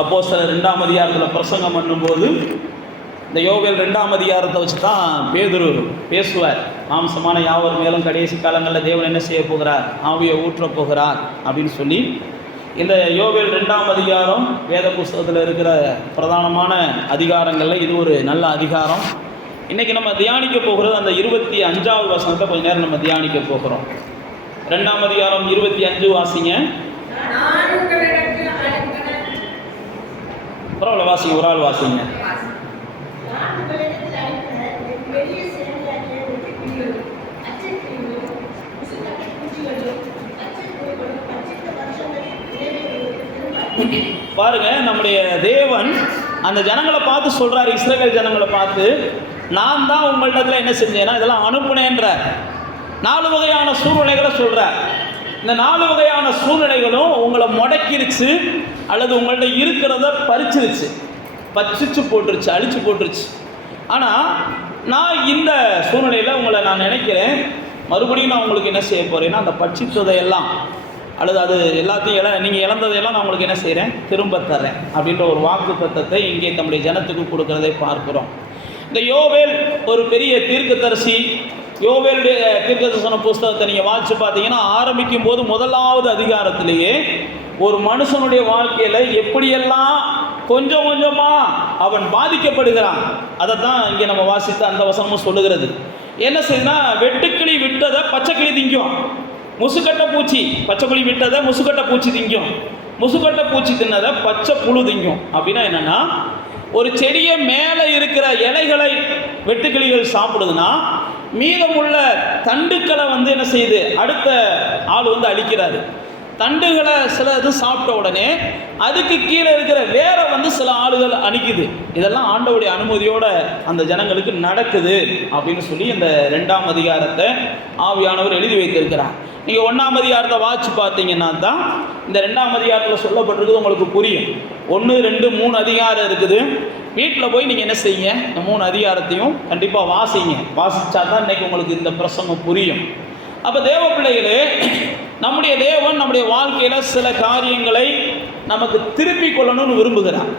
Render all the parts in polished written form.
அப்போஸ்தலர் 2ஆம் அதிகாரத்தில் பிரசங்கம் பண்ணும்போது இந்த யோவேல் 2ஆம் அதிகாரத்தை வச்சு தான் பேதுரு பேசுவார். மாம்சமான யாவர் மேலும் கடைசி காலங்களில் தேவன் என்ன செய்ய போகிறார், ஆவியை ஊற்றப் போகிறார் அப்படின்னு சொல்லி. இந்த யோவேல் 2ஆம் அதிகாரம் வேத புஸ்தகத்தில் இருக்கிற பிரதானமான அதிகாரங்களில் இது ஒரு நல்ல அதிகாரம். இன்றைக்கி நம்ம தியானிக்க போகிறது அந்த 25வது வசனத்தை கொஞ்சம் நேரம் நம்ம தியானிக்க போகிறோம். 2ஆம் அதிகாரம் 25 வாசிங்க. பரவாயில்ல, வாசிங்க, ஒரு ஆள் வாசிங்க. பாருங்க, நம்முடைய தேவன் அந்த ஜனங்களை பார்த்து சொல்றாரு, இஸ்ரவேல் ஜனங்களை பார்த்து, நான் தான் உங்கள்கிட்ட என்ன செஞ்சேன்னா இதெல்லாம் அனுப்புனேன்ற 4 வகையான சூழ்நிலைகளை சொல்றார். இந்த 4 வகையான சூழ்நிலைகளும் உங்களை முடக்கிருச்சு அல்லது உங்கள்ட்ட இருக்கிறத பறிச்சிருச்சு, பச்சிச்சு போட்டுருச்சு, அழிச்சு போட்டுருச்சு. ஆனால் நான் இந்த சூழ்நிலையில் உங்களை நான் நினைக்கிறேன், மறுபடியும் நான் உங்களுக்கு என்ன செய்ய போகிறேன்னா அந்த பட்சித்ததையெல்லாம் அல்லது அது எல்லாத்தையும் நீங்கள் இழந்ததையெல்லாம் நான் உங்களுக்கு என்ன செய்கிறேன், திரும்ப தர்றேன் அப்படின்ற ஒரு வாக்கு தத்தத்தை இங்கே நம்முடைய ஜனத்துக்கு கொடுக்கறதை பார்க்குறோம். இந்த யோவேல் ஒரு பெரிய தீர்க்கதரிசி. யோவேலுடைய தீர்க்கதரிசன புஸ்தகத்தை நீங்கள் வாசித்து பார்த்தீங்கன்னா ஆரம்பிக்கும் போது 1வது அதிகாரத்திலேயே ஒரு மனுஷனுடைய வாழ்க்கையில் எப்படியெல்லாம் கொஞ்சம் கொஞ்சமாக அவன் பாதிக்கப்படுகிறான் அதை தான் இங்கே நம்ம வாசித்து அந்த வசனமும் சொல்லுகிறது. என்ன செய்யுதுன்னா, வெட்டுக்கிளி விட்டதை பச்சைக்கிளி திங்கும், முசுக்கட்டை பூச்சி, பச்சைக்கிளி விட்டதை முசுக்கட்டை பூச்சி திங்கும், முசுக்கட்டை பூச்சி தின்னதை பச்சை புழு திங்கும். அப்படின்னா என்னென்னா, ஒரு செடியை மேலே இருக்கிற இலைகளை வெட்டுக்கிளிகள் சாப்பிடுதுன்னா மீதமுள்ள தண்டுக்களை என்ன செய்யுது, அடுத்த ஆள் அழிக்கிறாரு. தண்டுகளை சில இது சாப்பிட்ட உடனே அதுக்கு கீழே இருக்கிற வேற சில ஆளுகள் அழிக்குது. இதெல்லாம் ஆண்டவருடைய அனுமதியோட அந்த ஜனங்களுக்கு நடக்குது அப்படின்னு சொல்லி இந்த 2ஆம் அதிகாரத்தை ஆவியானவர் எழுதி வைத்திருக்கிறார். நீங்கள் 1ஆம் அதிகாரத்தை வாசிச்சு பார்த்தீங்கன்னா தான் இந்த 2ஆம் அதிகாரத்தில் சொல்லப்பட்டிருக்குது உங்களுக்கு புரியும். 1, 2, 3 அதிகாரம் இருக்குது. வீட்டில் போய் நீங்கள் என்ன செய்யுங்க, இந்த 3 அதிகாரத்தையும் கண்டிப்பாக வாசிங்க. வாசித்தா தான் இன்றைக்கி உங்களுக்கு இந்த பிரசங்கம் புரியும். அப்போ தேவ பிள்ளைகளே, நம்முடைய தேவன் நம்முடைய வாழ்க்கையில் சில காரியங்களை நமக்கு திருப்பி கொள்ளணும்னு விரும்புகிறார்.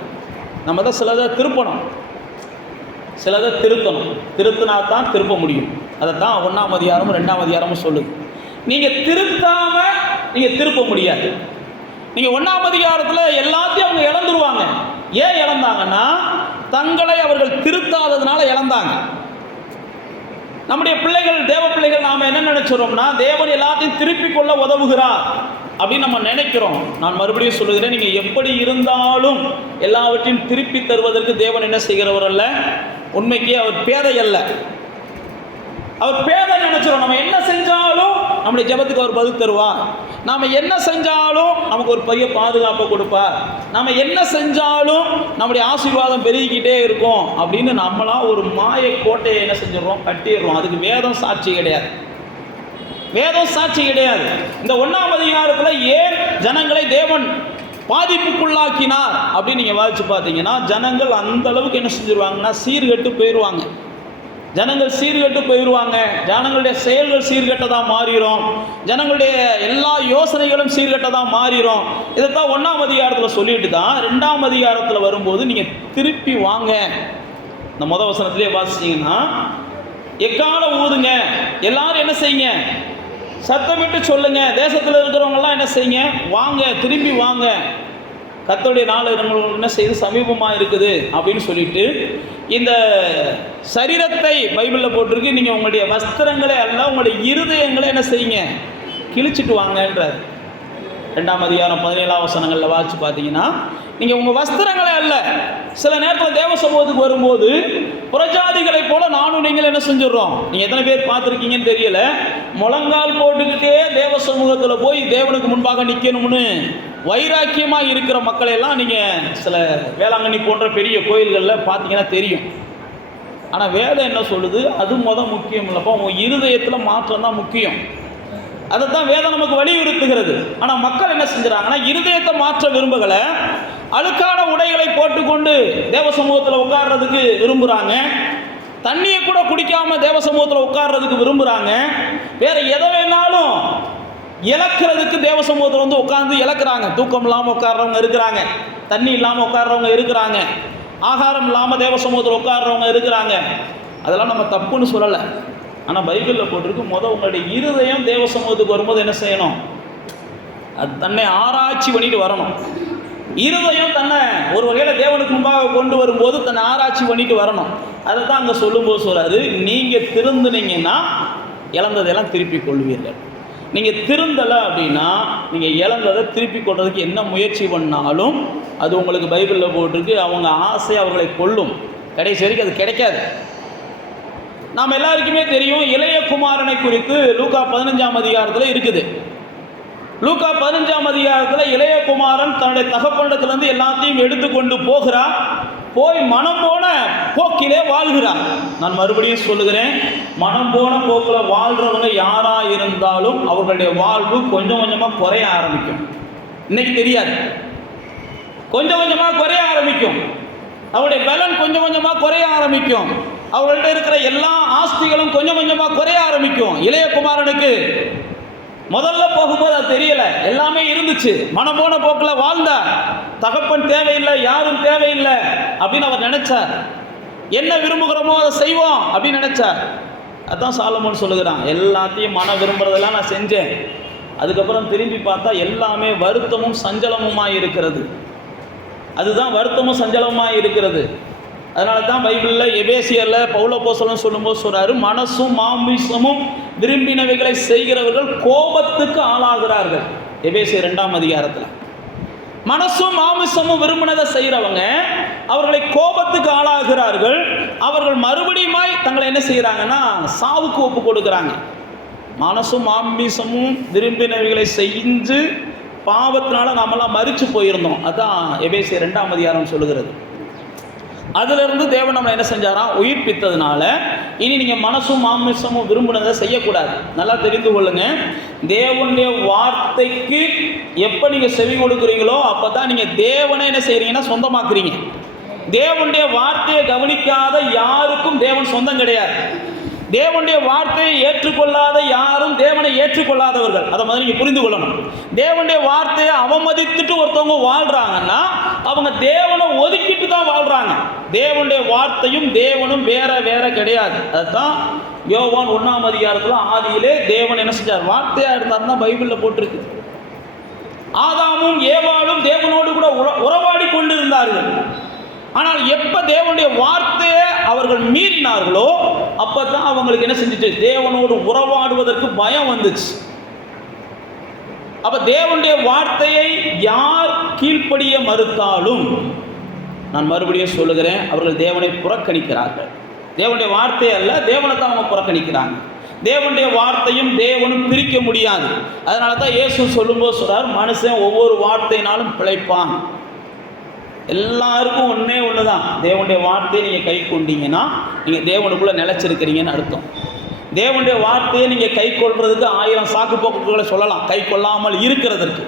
நம்ம தான் சிலதை திருப்பணும், சிலதை திருத்தணும். திருத்தினா தான் திருப்ப முடியும். அதை தான் 1ஆம் அதிகாரமும் 2ஆம் அதிகாரமும் சொல்லுது. நீங்கள் திருத்தாமல் நீங்கள் திருப்ப முடியாது. நீங்கள் 1ஆம் அதிகாரத்தில் எல்லாத்தையும் அவங்க இழந்துருவாங்க. ஏன் இழந்தாங்கன்னா, தங்களை அவர்கள் திருத்தாததுனால இழந்தாங்க. நம்முடைய பிள்ளைகள், தேவ பிள்ளைகள், நாம் என்ன நினைச்சிரோம்னா, தேவன் எல்லாத்தையும் திருப்பி கொள்ள உதவுகிறார் அப்படின்னு நம்ம நினைக்கிறோம். நான் மறுபடியும் சொல்லுகிறேன், நீங்கள் எப்படி இருந்தாலும் எல்லாவற்றையும் திருப்பி தருவதற்கு தேவன் என்ன செய்கிறவர் அல்ல. உண்மைக்கு அவர் பேதை அல்ல. அவர் பேதை நினைச்சிடும். நம்ம என்ன செஞ்சாலும் நம்முடைய ஜெபத்துக்கு அவர் பதில் தருவார். நாம் என்ன செஞ்சாலும் நமக்கு ஒரு பெரிய பாதுகாப்பை கொடுப்பார். நாம் என்ன செஞ்சாலும் நம்முடைய ஆசீர்வாதம் பெருகிக்கிட்டே இருக்கும் அப்படின்னு நம்மளா ஒரு மாய கோட்டையை என்ன செஞ்சிடறோம், கட்டிடுறோம். அதுக்கு வேதம் சாட்சி கிடையாது. வேதம் சாட்சி கிடையாது. இந்த 1ஆம் அதிகாரத்தில் ஏன் ஜனங்களை தேவன் பாதிப்புக்குள்ளாக்கினார் அப்படின்னு நீங்கள் வாசிச்சு பார்த்தீங்கன்னா, ஜனங்கள் அந்த அளவுக்கு என்ன செஞ்சிருவாங்கன்னா, சீர்கெட்டு போயிடுவாங்க. ஜனங்கள் சீர்கெட்டு போயிடுவாங்க. ஜனங்களுடைய செயல்கள் சீர்கெட்டதாக மாறிடும். ஜனங்களுடைய எல்லா யோசனைகளும் சீர்கெட்டதாக மாறிடும். இதைத்தான் 1ஆம் அதிகாரத்தில் சொல்லிட்டு தான் 2ஆம் அதிகாரத்தில் வரும்போது நீங்கள் திருப்பி வாங்க. இந்த முதல் வசனத்திலே வாசிச்சிங்கன்னா, எக்காலம் ஊதுங்க, எல்லாரும் என்ன செய்யுங்க, சத்தமிட்டு சொல்லுங்க, தேசத்தில் இருக்கிறவங்கெல்லாம் என்ன செய்யுங்க, வாங்க, திரும்பி வாங்க, கர்த்தருடைய நாள் என்ன செய்து சமீபமாக இருக்குது அப்படின்னு சொல்லிட்டு, இந்த சரீரத்தை பைபிளில் போட்டிருக்கு, நீங்கள் உங்களுடைய வஸ்திரங்களே அல்ல உங்களுடைய இருதயங்களை என்ன செய்யுங்க, கிழிச்சிட்டு வாங்கன்றார். 2ஆம் அதிகாரம் 17ஆம் வசனங்களில் வாசிச்சு பார்த்தீங்கன்னா, நீங்கள் உங்கள் வஸ்திரங்களே அல்ல. சில நேரத்தில் தேவ சமூகத்துக்கு வரும்போது புறஜாதிகளை போல நானும் நீங்கள் என்ன செஞ்சிடறோம். நீங்கள் எத்தனை பேர் பார்த்துருக்கீங்கன்னு தெரியல, முழங்கால் போட்டுக்கிட்டே தேவ சமூகத்தில் போய் தேவனுக்கு முன்பாக நிற்கணும்னு வைராக்கியமாக இருக்கிற மக்களையெல்லாம் நீங்கள் சில வேளாங்கண்ணி போன்ற பெரிய கோயில்களில் பார்த்தீங்கன்னா தெரியும். ஆனால் வேதம் என்ன சொல்லுது, அது முக்கியம் இல்லைப்பா, உங்கள் இருதயத்தில் மாற்றம் தான் முக்கியம். அதை தான் வேதம் நமக்கு வலியுறுத்துகிறது. ஆனால் மக்கள் என்ன செஞ்சுறாங்கன்னா, இருதயத்தை மாற்ற விரும்புகளை, அழுக்கான உடைகளை போட்டுக்கொண்டு தேவ சமூகத்தில் உட்கார்றதுக்கு விரும்புகிறாங்க. தண்ணியை கூட குடிக்காமல் தேவ சமூகத்தில் உட்கார்றதுக்கு விரும்புகிறாங்க. வேறு எதை வேணாலும் இழக்கிறதுக்கு தேவ சமூகத்தில் உட்கார்ந்து இழக்கிறாங்க. தூக்கம் இல்லாமல் உட்கார்றவங்க இருக்கிறாங்க. தண்ணி இல்லாமல் உட்கார்றவங்க இருக்கிறாங்க, ஆகாரம் இல்லாமல் தேவ சமூகத்தில் உட்கார்றவங்க இருக்கிறாங்க. அதெல்லாம் நம்ம தப்புன்னு சொல்லலை. ஆனால் பைபிளில் போட்டிருக்கு, உங்களுடைய இருதயம் தேவ சமூகத்துக்கு வரும்போது என்ன செய்யணும்? அது தன்னை ஆராய்ச்சி பண்ணிட்டு வரணும். இருதயம் தன்னை ஒரு வகையில் தேவனுக்கு முன்பாக கொண்டு வரும்போது தன்னை ஆராய்ச்சி பண்ணிட்டு வரணும். அதை தான் அங்கே சொல்லும்போது சொல்கிறாரு, நீங்கள் திருந்துனீங்கன்னா இழந்ததெல்லாம் திருப்பி கொள்வீர்கள். நீங்கள் திருந்தலை அப்படின்னா நீங்கள் இழந்ததை திருப்பி கொள்றதுக்கு என்ன முயற்சி பண்ணாலும் அது உங்களுக்கு பைபிளில் போட்டிருக்கு, அவங்க ஆசை அவர்களை கொள்ளும், கடைசி வரைக்கும் அது கிடைக்காது. நாம் எல்லாருக்குமே தெரியும், இளைய குமாரனை குறித்து லூக்கா 15ஆம் அதிகாரத்தில் இருக்குது. லூக்கா 15ஆம் அதிகாரத்தில் இளைய குமாரன் தன்னுடைய தகப்பனிடத்திலிருந்து எல்லாத்தையும் எடுத்துக்கொண்டு போகிறான். போய் மனம் போன போக்கிலே வாழ்கிறான். நான் மறுபடியும் சொல்லுகிறேன், மனம் போன போக்கில் வாழ்கிறவங்க யாராக இருந்தாலும் அவர்களுடைய வாழ்வு கொஞ்சம் கொஞ்சமாக குறைய ஆரம்பிக்கும். இன்னைக்கு தெரியாது, கொஞ்சம் கொஞ்சமாக குறைய ஆரம்பிக்கும். அவருடைய பலன் கொஞ்சம் கொஞ்சமாக குறைய ஆரம்பிக்கும். அவர்கள்ட்ட இருக்கிற எல்லா ஆஸ்திகளும் கொஞ்சம் கொஞ்சமாக குறைய ஆரம்பிக்கும். இளைய குமாரனுக்கு முதல்ல போகும்போது அது தெரியல, எல்லாமே இருந்துச்சு, மனம் போன போக்கில் வாழ்ந்தார். தகப்பன் தேவையில்லை, யாரும் தேவையில்லை அப்படின்னு அவர் நினைச்சார். என்ன விரும்புகிறோமோ அதை செய்வோம் அப்படின்னு நினைச்சார். அதான் சாலமோன் சொல்லுகிறான், எல்லாத்தையும் மனம் விரும்புறதெல்லாம் நான் செஞ்சேன், அதுக்கப்புறம் திரும்பி பார்த்தா எல்லாமே வருத்தமும் சஞ்சலமுமாய் இருக்கிறது. அதுதான் வருத்தமும் சஞ்சலமுமாய் இருக்கிறது. அதனால தான் பைபிளில் எபேசியரில் பவுலப்போஸ்தலன் சொல்லும்போது சொல்கிறாரு, மனசும் மாமிசமும் விரும்பினவைகளை செய்கிறவர்கள் கோபத்துக்கு ஆளாகிறார்கள். எபேசியர் 2ஆம் அதிகாரத்தில் மனசும் மாமிசமும் விரும்பினதை செய்கிறவங்க அவர்களை கோபத்துக்கு ஆளாகிறார்கள். அவர்கள் மறுபடியுமாய் தங்களை என்ன செய்கிறாங்கன்னா சாவுக்கு ஒப்பு கொடுக்குறாங்க. மனசும் மாமிசமும் விரும்பினவைகளை செஞ்சு பாவத்தினால நாமெல்லாம் மரித்து போயிருந்தோம். அதுதான் எபேசியர் 2ஆம் அதிகாரம் சொல்லுகிறது. அதிலிருந்து தேவன் நம்மளை என்ன செஞ்சாராம்? உயிர்ப்பித்ததுனால இனி நீங்கள் மனசும் மாமிசமும் விரும்பினதை செய்யக்கூடாது. நல்லா தெரிந்து கொள்ளுங்க, தேவனுடைய வார்த்தைக்கு எப்போ நீங்கள் செவி கொடுக்குறீங்களோ அப்போ தான் நீங்கள் தேவனை என்ன செய்கிறீங்கன்னா சொந்தமாக்குறீங்க. தேவனுடைய வார்த்தையை கவனிக்காத யாருக்கும் தேவன் சொந்தம் கிடையாது. தேவனுடைய வார்த்தையை ஏற்றுக்கொள்ளாத யாரும் தேவனை ஏற்றுக்கொள்ளாதவர்கள். அதை மாதிரி நீங்கள் புரிந்து கொள்ளணும். தேவனுடைய வார்த்தையை அவமதித்துட்டு ஒருத்தவங்க வாழ்கிறாங்கன்னா அவங்க தேவனை ஒதுக்கிட்டு தான் வாழ்கிறாங்க. தேவனுடைய வார்த்தையும் தேவனும் வேற வேற கிடையாது. அதுதான் யோவான் 1ஆம் அதிகாரத்தில் ஆதியிலே தேவன் என்ன செஞ்சார்? வார்த்தையாக இருந்தார் தான் பைபிளில் போட்டிருக்கு. ஆதாமும் ஏவாளும் தேவனோடு கூட உறவாடி கொண்டு இருந்தார்கள். ஆனால் எப்போ தேவனுடைய வார்த்தையை அவர்கள் மீறினார்களோ அப்போ தான் அவங்களுக்கு என்ன செஞ்சிச்சு? தேவனோடு உறவாடுவதற்கு பயம் வந்துச்சு. அப்போ தேவனுடைய வார்த்தையை யார் கீழ்ப்படிய மறுத்தாலும், நான் மறுபடியும் சொல்லுகிறேன், அவர்கள் தேவனை புறக்கணிக்கிறார்கள். தேவனுடைய வார்த்தை அல்ல, தேவனை தான் அவங்க புறக்கணிக்கிறாங்க. தேவனுடைய வார்த்தையும் தேவனும் பிரிக்க முடியாது. அதனால தான் இயேசு சொல்லும்போது சொல்றார், மனுஷன் ஒவ்வொரு வார்த்தையினாலும் பிழைப்பான். எல்லாருக்கும் ஒன்றே ஒன்று தான், தேவனுடைய வார்த்தையை நீங்கள் கை கொண்டீங்கன்னா நீங்கள் தேவனுக்குள்ளே நிலைச்சிருக்கிறீங்கன்னு அர்த்தம். தேவனுடைய வார்த்தையை நீங்கள் கை கொள்றதுக்கு 1000 சாக்கு போக்குகளை சொல்லலாம், கை கொள்ளாமல் இருக்கிறதற்கு.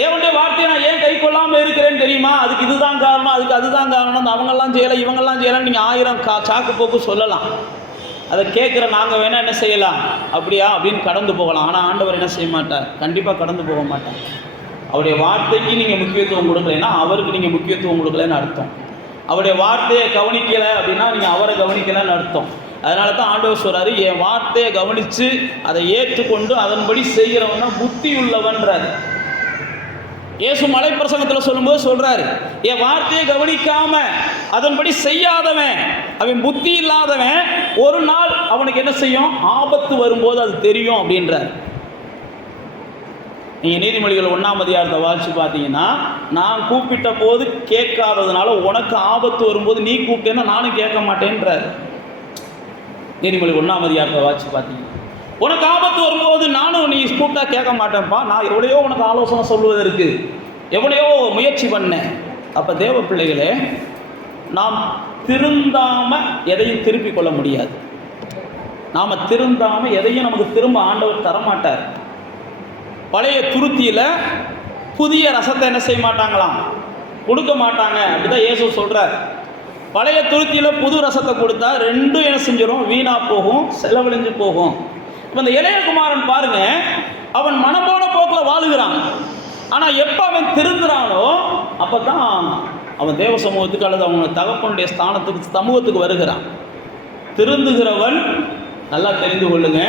தேவனுடைய வார்த்தையை நான் ஏன் கை கொள்ளாமல் இருக்கிறேன்னு தெரியுமா? அதுக்கு இதுதான் காரணம், அதுக்கு அதுதான் காரணம், அவங்கெல்லாம் செய்யலை இவங்கெல்லாம் செய்யலாம், நீங்கள் 1000 சாக்கு போக்கு சொல்லலாம். அதை கேட்குற நாங்கள் வேணால் என்ன செய்யலாம், அப்படியா அப்படின்னு கடந்து போகலாம். ஆனால் ஆண்டவர் என்ன செய்ய மாட்டார்? கண்டிப்பாக கடந்து போக மாட்டார். அவருடைய வார்த்தைக்கு நீங்கள் முக்கியத்துவம் கொடுக்கலைன்னா அவருக்கு நீங்கள் முக்கியத்துவம் கொடுக்கலன்னு அர்த்தம். அவருடைய வார்த்தையை கவனிக்கலை அப்படின்னா நீங்கள் அவரை கவனிக்கலைன்னு அர்த்தம். அதனால தான் ஆண்டவர் சொல்கிறாரு, என் வார்த்தையை கவனித்து அதை ஏற்றுக்கொண்டு அதன்படி செய்கிறவன் தான் புத்தி உள்ளவன்றார். இயேசு மலை பிரசங்கத்தில் சொல்லும்போது சொல்கிறாரு, என் வார்த்தையை கவனிக்காம அதன்படி செய்யாதவன் அவன் புத்தி இல்லாதவன், ஒரு நாள் அவனுக்கு என்ன செய்யும்? ஆபத்து வரும்போது அது தெரியும் அப்படின்றார். நீங்கள் நீதிமொழிகள் 1ஆம் அதிகாரத்தை வாசித்து பார்த்தீங்கன்னா, நான் கூப்பிட்ட போது கேட்காததுனால உனக்கு ஆபத்து வரும்போது நீ கூப்பிட்டேன்னா நானும் கேட்க மாட்டேன்றார். நீதிமொழி 1ஆம் அதிகாரத்தை வாசித்து பார்த்தீங்கன்னா, உனக்கு ஆபத்து வரும்போது நானும் நீ கூப்பிட்டா கேட்க மாட்டேன்ப்பா, நான் எவ்வளையோ உனக்கு ஆலோசனை சொல்வதற்கு எவ்வளையோ முயற்சி பண்ணேன். அப்போ தேவ பிள்ளைகளே, நாம் திருந்தாமல் எதையும் திருப்பி கொள்ள முடியாது. நாம் திருந்தாமல் எதையும் நமக்கு திரும்ப ஆண்டவர் தரமாட்டார். பழைய துருத்தியில் புதிய ரசத்தை என்ன செய்ய மாட்டாங்களாம்? கொடுக்க மாட்டாங்க. அப்படிதான் இயேசு சொல்கிறார். பழைய துருத்தியில் புது ரசத்தை கொடுத்தா ரெண்டும் என்ன செஞ்சிடும்? வீணாக போகும், செலவழிஞ்சு போகும். இப்போ இந்த இளைய குமாரன் பாருங்க, அவன் மனம்போன போக்கில் வாழுகிறான். ஆனால் எப்போ அவன் திருந்துறானோ அப்போ தான் அவன் தேவ சமூகத்துக்கு அல்லது அவங்க தகப்பனுடைய ஸ்தானத்துக்கு சமூகத்துக்கு வருகிறான். திருந்துகிறவன், நல்லா தெரிந்து கொள்ளுங்க,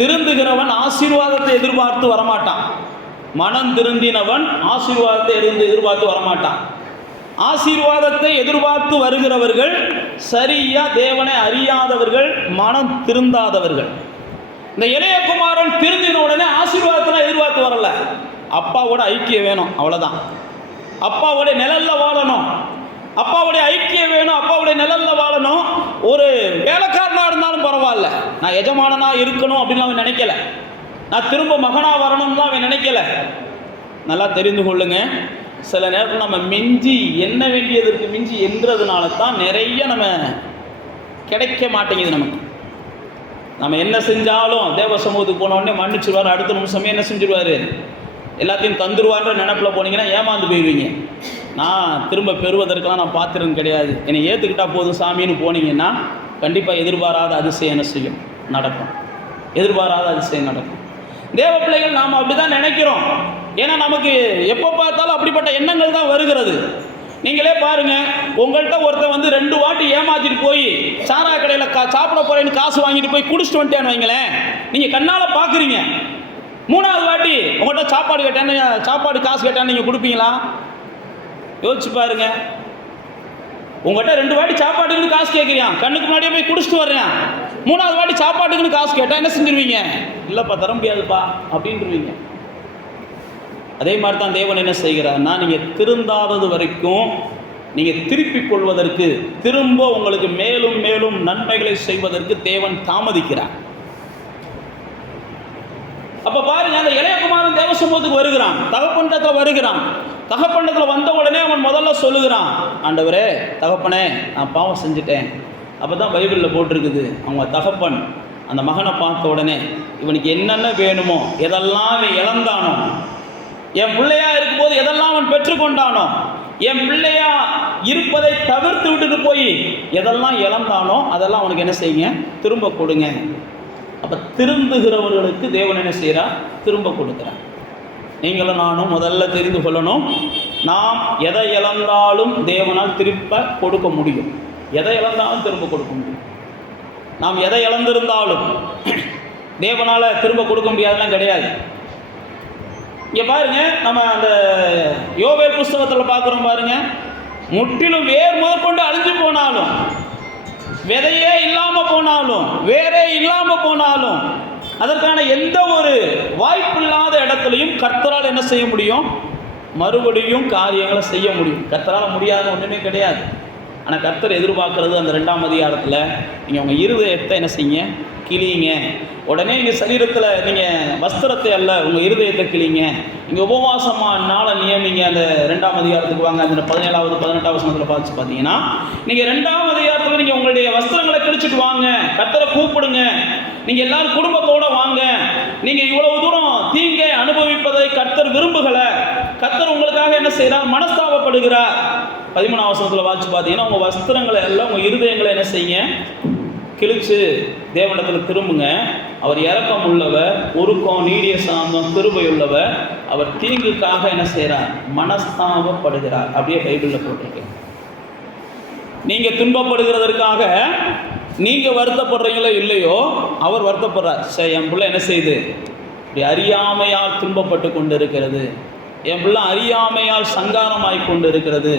திருந்துகிறவன் ஆசீர்வாதத்தை எதிர்பார்த்து வரமாட்டான். மனம் திருந்தினவன் ஆசீர்வாதத்தை எதிர்பார்த்து வரமாட்டான். ஆசீர்வாதத்தை எதிர்பார்த்து வருகிறவர்கள் சரியா தேவனை அறியாதவர்கள், மனம் திருந்தாதவர்கள். இந்த இளைய குமாரன் திருந்தின உடனே ஆசீர்வாதத்தெல்லாம் எதிர்பார்த்து வரல. அப்பாவோட ஐக்கியம் வேணும், அவ்வளோதான். அப்பாவுடைய நிழல்ல வாழணும், அப்பாவுடைய ஐக்கியம் வேணும், அப்பாவுடைய நிழல்ல வாழணும். ஒரு வேலைக்காரனாக இருந்தாலும் பரவாயில்ல, நான் எஜமானனா இருக்கணும் அப்படின்னு அவன் நினைக்கல. நான் திரும்ப மகனா வரணும்லாம் அவன் நினைக்கல. நல்லா தெரிந்து கொள்ளுங்க, சில நேரத்தில் நம்ம மிஞ்சி என்ன வேண்டியதற்கு மிஞ்சி என்கிறதுனால தான் நிறைய நம்ம கிடைக்க மாட்டேங்குது. நமக்கு நம்ம என்ன செஞ்சாலும் தேவ சமூகத்துக்கு போன உடனே மன்னிச்சிருவார், அடுத்த நிமிஷமே என்ன செஞ்சிருவார், எல்லாத்தையும் தந்துருவார்ன்ற நினைப்பில் போனீங்கன்னா ஏமாந்து போயிடுவீங்க. நான் திரும்ப பெறுவதற்கெல்லாம் நான் பாத்திரம் கிடையாது, என்னை ஏற்றுக்கிட்டா போதும் சாமின்னு போனீங்கன்னா கண்டிப்பாக எதிர்பாராத அதிசயம் என்ன செய்யும், நடக்கும். எதிர்பாராத அதிசயம் நடக்கும். தேவ பிள்ளைகள் நாம் அப்படி தான் நினைக்கிறோம். ஏன்னா நமக்கு எப்போ பார்த்தாலும் அப்படிப்பட்ட எண்ணங்கள் தான் வருகிறது. நீங்களே பாருங்கள், உங்கள்கிட்ட ஒருத்தர் வந்து 2 வாட்டி ஏமாற்றிட்டு போய் சாரா கடையில் சாப்பிட போகிறேன்னு காசு வாங்கிட்டு போய் குடிச்சிட்டு வந்துட்டேன்னு வைங்களேன், நீங்கள் கண்ணால் பார்க்குறீங்க. 3வது வாட்டி உங்கள்கிட்ட சாப்பாடு கேட்டேன்னு, சாப்பாடு காசு கேட்டான்னு நீங்கள் கொடுப்பீங்களா? யோசிச்சு பாருங்க. உங்கள்கிட்ட 2 வாட்டி சாப்பாட்டுக்குன்னு காசு கேட்குறியான், கண்ணுக்கு முன்னாடியே போய் குடிச்சிட்டு வர்றேன். 3வது வாட்டி சாப்பாட்டுக்குன்னு காசு கேட்டால் என்ன செஞ்சிருவீங்க? இல்லைப்பா தர முடியாதுப்பா அப்படின்ட்டுருவீங்க. அதே மாதிரி தான் தேவன் என்ன செய்கிறார்னா, நீங்கள் திருந்தாதது வரைக்கும் நீங்கள் திருப்பிக் கொள்வதற்கு, திரும்ப உங்களுக்கு மேலும் மேலும் நன்மைகளை செய்வதற்கு தேவன் தாமதிக்கிறார். அப்போ பாருங்க, அந்த இளையகுமாரன் தேவ சமூகத்துக்கு வருகிறான், தகப்பண்டத்தில் வருகிறான். தகப்பண்டத்தில் வந்த உடனே அவன் முதல்ல சொல்லுகிறான், ஆண்டவரே தகப்பனே நான் பாவம் செஞ்சுட்டேன். அப்போ தான் பைபிளில் போட்டிருக்குது, அவங்க தகப்பன் அந்த மகனை பார்த்த உடனே இவனுக்கு என்னென்ன வேணுமோ, எதெல்லாம் அவன் இழந்தானோ, என் பிள்ளையா இருக்கும்போது எதெல்லாம் அவன் பெற்றுக்கொண்டானோ, என் பிள்ளையா இருப்பதை தவிர்த்து விட்டுட்டு போய் எதெல்லாம் இழந்தானோ அதெல்லாம் அவனுக்கு என்ன செய்யுங்க, திரும்ப கொடுங்க. அப்போ திருந்துகிறவர்களுக்கு தேவன் என்ன செய்கிறார், திரும்ப கொடுக்குறார். நீங்களும் நானும் முதல்ல தெரிந்து கொள்ளணும், நாம் எதை இழந்தாலும் தேவனால் திரும்ப கொடுக்க முடியும். எதை இழந்தாலும் திரும்ப கொடுக்க முடியும். நாம் எதை இழந்திருந்தாலும் தேவனால் திரும்ப கொடுக்க முடியாதுலாம் கிடையாது. இங்கே பாருங்க, நம்ம அந்த யோவேல் புஸ்தகத்தில் பார்க்குறோம் பாருங்க, முற்றிலும் வேர் முதற்கொண்டு அழிஞ்சு போனாலும், விதையே இல்லாமல் போனாலும், வேரே இல்லாமல் போனாலும், அதற்கான எந்த ஒரு வாய்ப்பு இல்லாத இடத்துலையும் கர்த்தரால் என்ன செய்ய முடியும், மறுபடியும் காரியங்களை செய்ய முடியும். கர்த்தரால் முடியாத ஒன்றுமே கிடையாது. ஆனால் கர்த்தர் எதிர்பார்க்கறது அந்த 2ஆம் அதிகாரத்தில் நீங்கள் உங்கள் இருதயத்தை என்ன செய்யுங்க, கிளியுங்க. உடனே நீங்கள் சரீரத்தில் நீங்கள் வஸ்திரத்தை அல்ல, உங்கள் இருதயத்தை கிளிங்க. நீங்கள் உபவாசமாக நாளை நியமிங்க. அந்த 2ஆம் அதிகாரத்துக்கு வாங்க. அந்த 17வது 18வது வசனத்தில் பார்த்தீங்கன்னா, நீங்கள் 2ஆம் அதிகாரத்தில் நீங்கள் உங்களுடைய வஸ்திரங்களை கிழிச்சிட்டு வாங்க, கர்த்தரை கூப்பிடுங்க. நீங்கள் எல்லாரும் குடும்பத்தோடு வாங்க. நீங்கள் இவ்வளவு தூரம் தீங்கை அனுபவிப்பதை கர்த்தர் விரும்புகலை. கர்த்தர் உங்களுக்காக என்ன செய்கிறார், மனஸ்தாபப்படுகிறார். 13ஆம் வசனத்தில் வாசிச்சு பார்த்தீங்கன்னா, உங்கள் வஸ்திரங்களை எல்லாம் உங்கள் இருதயங்களை என்ன செய்யுங்க, கிழிச்சு தேவனிடத்தில் திரும்புங்க. அவர் இரக்கம் உள்ளவர், உருக்கம், நீடிய சாந்தம், கிருபையுள்ளவர். அவர் தீங்குக்காக என்ன செய்கிறார், மனஸ்தாபப்படுகிறார். அப்படியே பைபிளில் போட்டிருக்கு. நீங்கள் துன்பப்படுகிறதற்காக நீங்கள் வருத்தப்படுறீங்களோ இல்லையோ, அவர் வருத்தப்படுறார். சரி, என் பிள்ளை என்ன செய்யுது, இப்படி அறியாமையால் துன்பப்பட்டு கொண்டு இருக்கிறது, என் பிள்ளை அறியாமையால் சங்காரமாய் கொண்டு இருக்கிறது,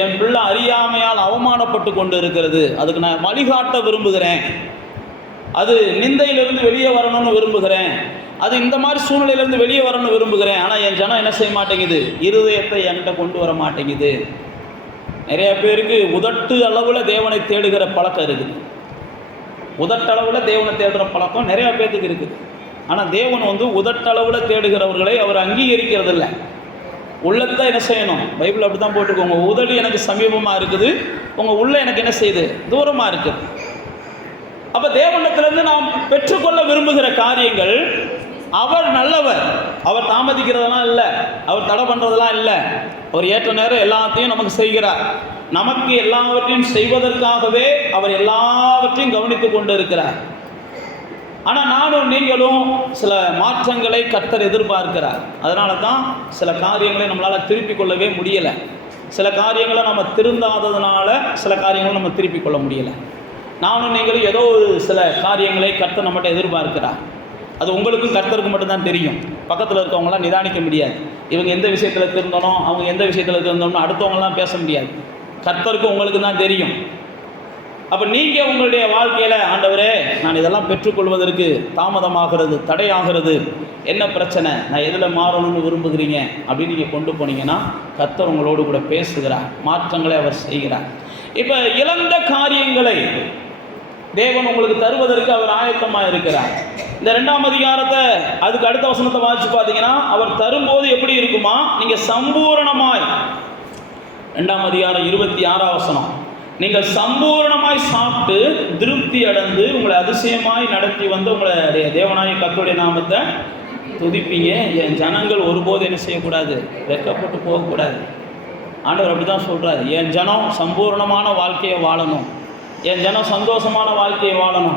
என் பிள்ளை அறியாமையால் அவமானப்பட்டு கொண்டு இருக்கிறது. அதுக்கு நான் வழிகாட்ட விரும்புகிறேன். அது நிந்தையிலிருந்து வெளியே வரணும்னு விரும்புகிறேன். அது இந்த மாதிரி சூழ்நிலையிலேருந்து வெளியே வரணும்னு விரும்புகிறேன். ஆனால் என் ஜனம் என்ன செய்ய மாட்டேங்குது, இருதயத்தை என்கிட்ட கொண்டு வர மாட்டேங்குது. நிறைய பேருக்கு உதட்டு அளவில் தேவனை தேடுகிற பழக்கம் இருக்குது. உதட்டளவில் தேவனை தேடுகிற பழக்கம் நிறையா பேருக்கு இருக்குது. ஆனால் தேவன் வந்து உதட்டளவில் தேடுகிறவர்களை அவர் அங்கீகரிக்கிறதில்லை. உள்ளத்தை என்ன செய்யணும், பைபிள் அப்படி தான் போட்டுருக்கு. உங்கள் உதடு எனக்கு சமீபமாக இருக்குது, உங்கள் உள்ள எனக்கு என்ன செய்யுது, தூரமாக இருக்குது. அப்போ தேவனிடத்திலிருந்து நாம் பெற்றுக்கொள்ள விரும்புகிற காரியங்கள், அவர் நல்லவர், அவர் தாமதிக்கிறதெல்லாம் இல்லை, அவர் தடை பண்ணுறதெல்லாம் இல்லை. அவர் ஏற்ற நேரம் எல்லாத்தையும் நமக்கு செய்கிறார். நமக்கு எல்லாவற்றையும் செய்வதற்காகவே அவர் எல்லாவற்றையும் கவனித்து கொண்டு இருக்கிறார். ஆனால் நானும் நீங்களும் சில மாற்றங்களை கர்த்தர் எதிர்பார்க்கிறார். அதனால தான் சில காரியங்களை நம்மளால் திருப்பிக் கொள்ளவே முடியலை. சில காரியங்களை நம்ம திருந்தாததுனால சில காரியங்களை நம்ம திருப்பிக் கொள்ள முடியலை. நானும் நீங்களும் ஏதோ ஒரு சில காரியங்களை கர்த்தர் நம்மகிட்ட எதிர்பார்க்கிறார். அது உங்களுக்கும் கர்த்தருக்கு மட்டும்தான் தெரியும். பக்கத்தில் இருக்கவங்களாம் நிதானிக்க முடியாது. இவங்க எந்த விஷயத்தில் திருந்தணும், அவங்க எந்த விஷயத்தில் திருந்தணும்னு அடுத்தவங்களாம் பேச முடியாது. கர்த்தருக்கு உங்களுக்கு தான் தெரியும். அப்போ நீங்கள் உங்களுடைய வாழ்க்கையில், ஆண்டவரே நான் இதெல்லாம் பெற்றுக்கொள்வதற்கு தாமதமாகிறது, தடையாகிறது, என்ன பிரச்சனை, நான் எதில் மாறணும்னு விரும்புகிறீங்க அப்படின்னு நீங்கள் கொண்டு போனீங்கன்னா கர்த்தர் உங்களோடு கூட பேசுகிறார், மாற்றங்களை அவர் செய்கிறார். இப்போ இழந்த காரியங்களை தேவன் உங்களுக்கு தருவதற்கு அவர் ஆயத்தமாக இருக்கிறார். இந்த 2ஆம் அதிகாரத்தை அதுக்கு அடுத்த வசனத்தை வாசிச்சு பார்த்தீங்கன்னா, அவர் தரும்போது எப்படி இருக்குமா, நீங்கள் சம்பூரணமாய், 2ஆம் அதிகாரம் 26ஆம் வசனம், நீங்கள் சம்பூர்ணமாய் சாப்பிட்டு திருப்தி அடைந்து உங்களை அதிசயமாய் நடத்தி வந்து உங்களுடைய தேவனாய கர்த்தருடைய நாமத்தை துதிப்பீங்க. என் ஜனங்கள் ஒருபோது என்ன செய்யக்கூடாது, வெட்கப்பட்டு போகக்கூடாது. ஆண்டவர் அப்படி தான் சொல்கிறார். என் ஜனம் சம்பூர்ணமான வாழ்க்கையை வாழணும், என் ஜனம் சந்தோஷமான வாழ்க்கையை வாழணும்,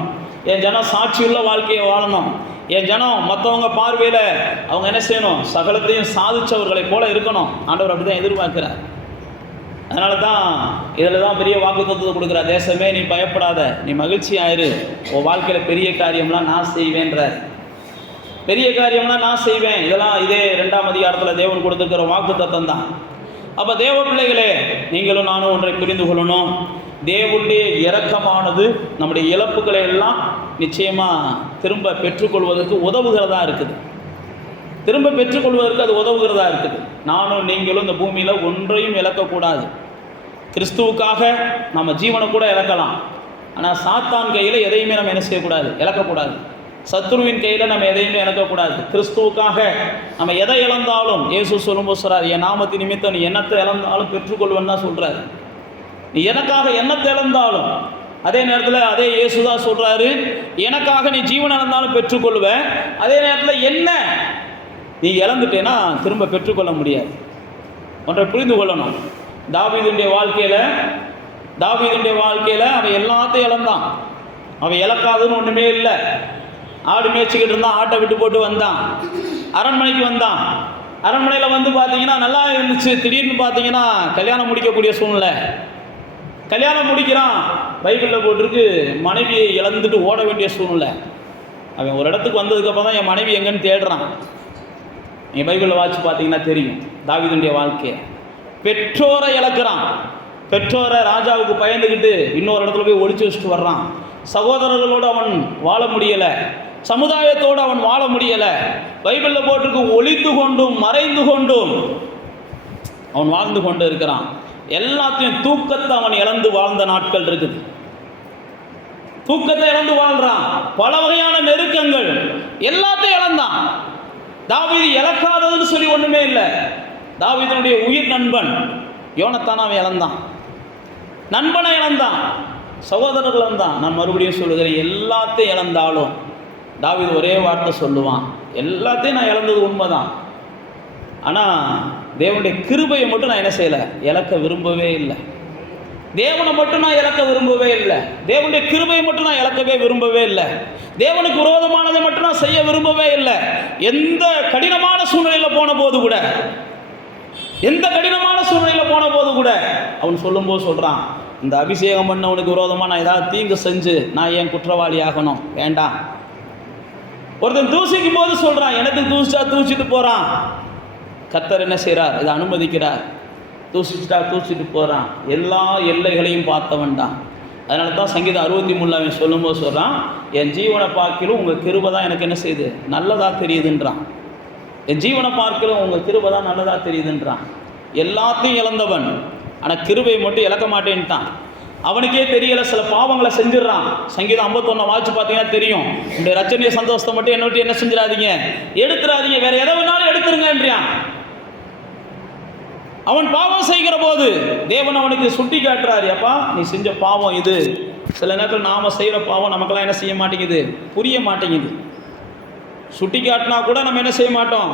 என் ஜனம் சாட்சியுள்ள வாழ்க்கையை வாழணும், என் ஜனம் மற்றவங்க பார்வையில் அவங்க என்ன செய்யணும், சகலத்தையும் சாதித்தவர்களை போல இருக்கணும். ஆண்டவர் அப்படி தான் எதிர்பார்க்கிறார். அதனால தான் இதில் தான் பெரிய வாக்குத்தத்தத்தை கொடுக்குறா. தேசமே நீ பயப்படாத, நீ மகிழ்ச்சி ஆயிரு, உன் வாழ்க்கையில் பெரிய காரியம்லாம் நான் செய்வேன்றார். பெரிய காரியம்லாம் நான் செய்வேன். இதெல்லாம் இதே 2ஆம் அதிகாரத்தில் தேவன் கொடுத்துருக்கிற வாக்குத்தத்தம் தான். அப்போ தேவ பிள்ளைகளே, நீங்களும் நானும் ஒன்றை புரிந்து கொள்ளணும். தேவனுடைய இரக்கமானது நம்முடைய இழப்புகளை எல்லாம் நிச்சயமாக திரும்ப பெற்றுக்கொள்வதற்கு உதவுகிறதா இருக்குது. திரும்ப பெற்றுக்கொள்வதற்கு அது உதவுகிறதா இருக்குது. நானும் நீங்களும் இந்த பூமியில் ஒன்றையும் இழக்கக்கூடாது. கிறிஸ்துவுக்காக நம்ம ஜீவனை கூட இழக்கலாம். ஆனால் சாத்தான் கையில் எதையுமே நம்ம என்ன செய்யக்கூடாது, இழக்கக்கூடாது. சத்துருவின் கையில் நம்ம எதையுமே இழக்கக்கூடாது. கிறிஸ்துவுக்காக நம்ம எதை இழந்தாலும், இயேசு சொல்லும்போது சொல்கிறார், என் நாமத்தின் நிமித்தம் நீ என்னத்தை இழந்தாலும் பெற்றுக்கொள்வேன்னு தான் சொல்கிறார். நீ எனக்காக என்னத்தை இழந்தாலும், அதே நேரத்தில் அதே இயேசு தான் சொல்கிறாரு, எனக்காக நீ ஜீவன் இழந்தாலும் பெற்றுக்கொள்வேன். அதே நேரத்தில் என்ன நீ இழந்துட்டேன்னா திரும்ப பெற்றுக்கொள்ள முடியாது. ஒன்றை புரிந்து கொள்ளணும். தாவீதுடைய வாழ்க்கையில் அவன் எல்லாத்தையும் இழந்தான். அவன் இழக்காதுன்னு ஒன்றுமே இல்லை. ஆடு மேய்ச்சிக்கிட்டு இருந்தான், ஆட்டை விட்டு போட்டு வந்தான், அரண்மனைக்கு வந்தான். அரண்மனையில் வந்து பார்த்தீங்கன்னா நல்லா இருந்துச்சு. திடீர்னு பார்த்தீங்கன்னா கல்யாணம் முடிக்கக்கூடிய சூழ்நிலை. கல்யாணம் முடிக்கிறான், பைபிளில் போட்டிருக்கு மனைவியை இழந்துட்டு ஓட வேண்டிய சூழ்நிலை. அவன் ஒரு இடத்துக்கு வந்ததுக்கப்புறம் தான் என் மனைவி எங்கன்னு தேடுறான். நீங்கள் பைபிளில் வாட்சி பார்த்தீங்கன்னா தெரியும் தாவீதுடைய வாழ்க்கையை. பெற்றோரை இழக்கிறான். பெற்றோரை ராஜாவுக்கு பயந்துக்கிட்டு இன்னொரு இடத்துல போய் ஒழிச்சு வச்சுட்டு வர்றான். சகோதரர்களோடு அவன் வாழ முடியலை, சமுதாயத்தோடு அவன் வாழ முடியலை. பைபிளில் போட்டிருக்கு ஒளிந்து கொண்டும் மறைந்து கொண்டும் அவன் வாழ்ந்து கொண்டு இருக்கிறான். எல்லாத்தையும் தூக்கத்தை அவன் இழந்து வாழ்ந்த நாட்கள் இருக்குது. தூக்கத்தை இழந்து வாழ்றான். பல வகையான நெருக்கங்கள் எல்லாத்தையும் இழந்தான். தாவீது இழக்காததுன்னு சொல்லி ஒன்றுமே இல்லை. தாவீதுடைய உயிர் நண்பன் யோனத்தான் அவன் இழந்தான், நண்பனை இழந்தான், சகோதரர்கள் இழந்தான். நான் மறுபடியும் சொல்லுகிறேன், எல்லாத்தையும் இழந்தாலும் தாவீது ஒரே வார்த்தை சொல்லுவான், எல்லாத்தையும் நான் இழந்தது உண்மைதான், ஆனால் தேவனுடைய கிருபையை மட்டும் நான் என்ன செய்யலை, இழக்க விரும்பவே இல்லை. தேவனை மட்டும் நான் இழக்க விரும்பவே இல்லை. தேவனுடைய கிருபையை மட்டும் நான் இழக்கவே விரும்பவே இல்லை. தேவனுக்கு விரோதமானதை மட்டும் நான் செய்ய விரும்பவே இல்லை. எந்த கடினமான சூழ்நிலையில் போன போது கூட, அவன் சொல்லும்போது சொல்கிறான், இந்த அபிஷேகம் பண்ணவனுக்கு விரோதமாக நான் ஏதாவது தீங்கு செஞ்சு நான் ஏன் குற்றவாளி ஆகணும், வேண்டாம். ஒருத்தன் தூசிக்கும் போது சொல்கிறான், எனக்கு தூசிட்டு போகிறான். கர்த்தர் என்ன செய்கிறார், இதை அனுமதிக்கிறார். தூசிட்டு போகிறான். எல்லா எல்லைகளையும் பார்த்தவன் தான். அதனால தான் சங்கீதம் 63 அவன் சொல்லும்போது சொல்கிறான், என் ஜீவனை பார்க்கலும் உங்கள் கிருபை தான் எனக்கு என்ன செய்யுது, நல்லதாக தெரியுதுன்றான். என் ஜீவனை பார்க்கலும் உங்கள் கிருபை தான் நல்லதாக தெரியுதுன்றான். எல்லாத்தையும் இழந்தவன், ஆனால் கிருபையை மட்டும் இழக்க மாட்டேன்ட்டான். அவனுக்கே தெரியலை, சில பாவங்களை செஞ்சிடறான். சங்கீதம் 51 வாட்சி பார்த்தீங்கன்னா தெரியும், இந்த ரச்சனைய சந்தோஷத்தை மட்டும் என்ன விட்டு என்ன செஞ்சிடாதீங்க, எடுத்துடாதீங்க, வேற எதை வேணாலும் எடுத்துருங்கன்றான். அவன் பாவம் செய்கிற போது தேவன் அவனுக்கு சுட்டி காட்டுறாரு, அப்பா நீ செஞ்ச பாவம் இது. சில நேரத்தில் நாம் செய்கிற பாவம் நமக்கெல்லாம் என்ன செய்ய மாட்டேங்குது, புரிய மாட்டேங்குது. சுட்டி காட்டினா கூட நம்ம என்ன செய்ய மாட்டோம்,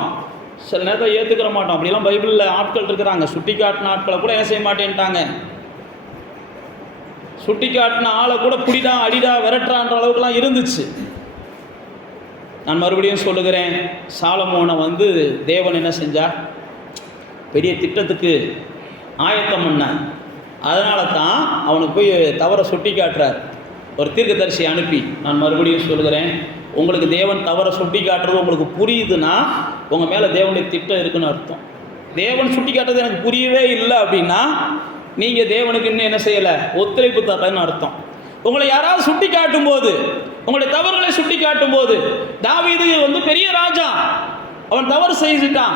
சில நேரத்தில் ஏற்றுக்கிற மாட்டோம். அப்படிலாம் பைபிளில் ஆட்கள் இருக்கிறாங்க, சுட்டி காட்டின ஆட்களை கூட என்ன செய்ய மாட்டேன்ட்டாங்க. சுட்டி காட்டின ஆளை கூட பிடிடா அடிடா விரட்டுறான்ற அளவுக்குலாம் இருந்துச்சு. நான் மறுபடியும் சொல்லுகிறேன், சாலமோனை வந்து தேவன் என்ன செஞ்சார்? பெரிய திட்டத்துக்கு ஆயத்தம் பண்ணார். அதனால தான் அவனுக்கு போய் தவறை சுட்டி காட்டுறார், ஒரு தீர்க்கதரிசி அனுப்பி. நான் மறுபடியும் சொல்லுகிறேன், உங்களுக்கு தேவன் தவறை சுட்டி காட்டுறது உங்களுக்கு புரியுதுன்னா உங்கள் மேலே தேவனுடைய திட்டம் இருக்குன்னு அர்த்தம். தேவன் சுட்டி காட்டுறது எனக்கு புரியவே இல்லை அப்படின்னா நீங்கள் தேவனுக்கு இன்னும் என்ன செய்யலை, ஒத்துழைப்பு தரேன்னு அர்த்தம். உங்களை யாராவது சுட்டி காட்டும் போது, உங்களுடைய தவறுகளை சுட்டி காட்டும் போது, தாவீது வந்து பெரிய ராஜா, அவன் தவறு செஞ்சுட்டான்.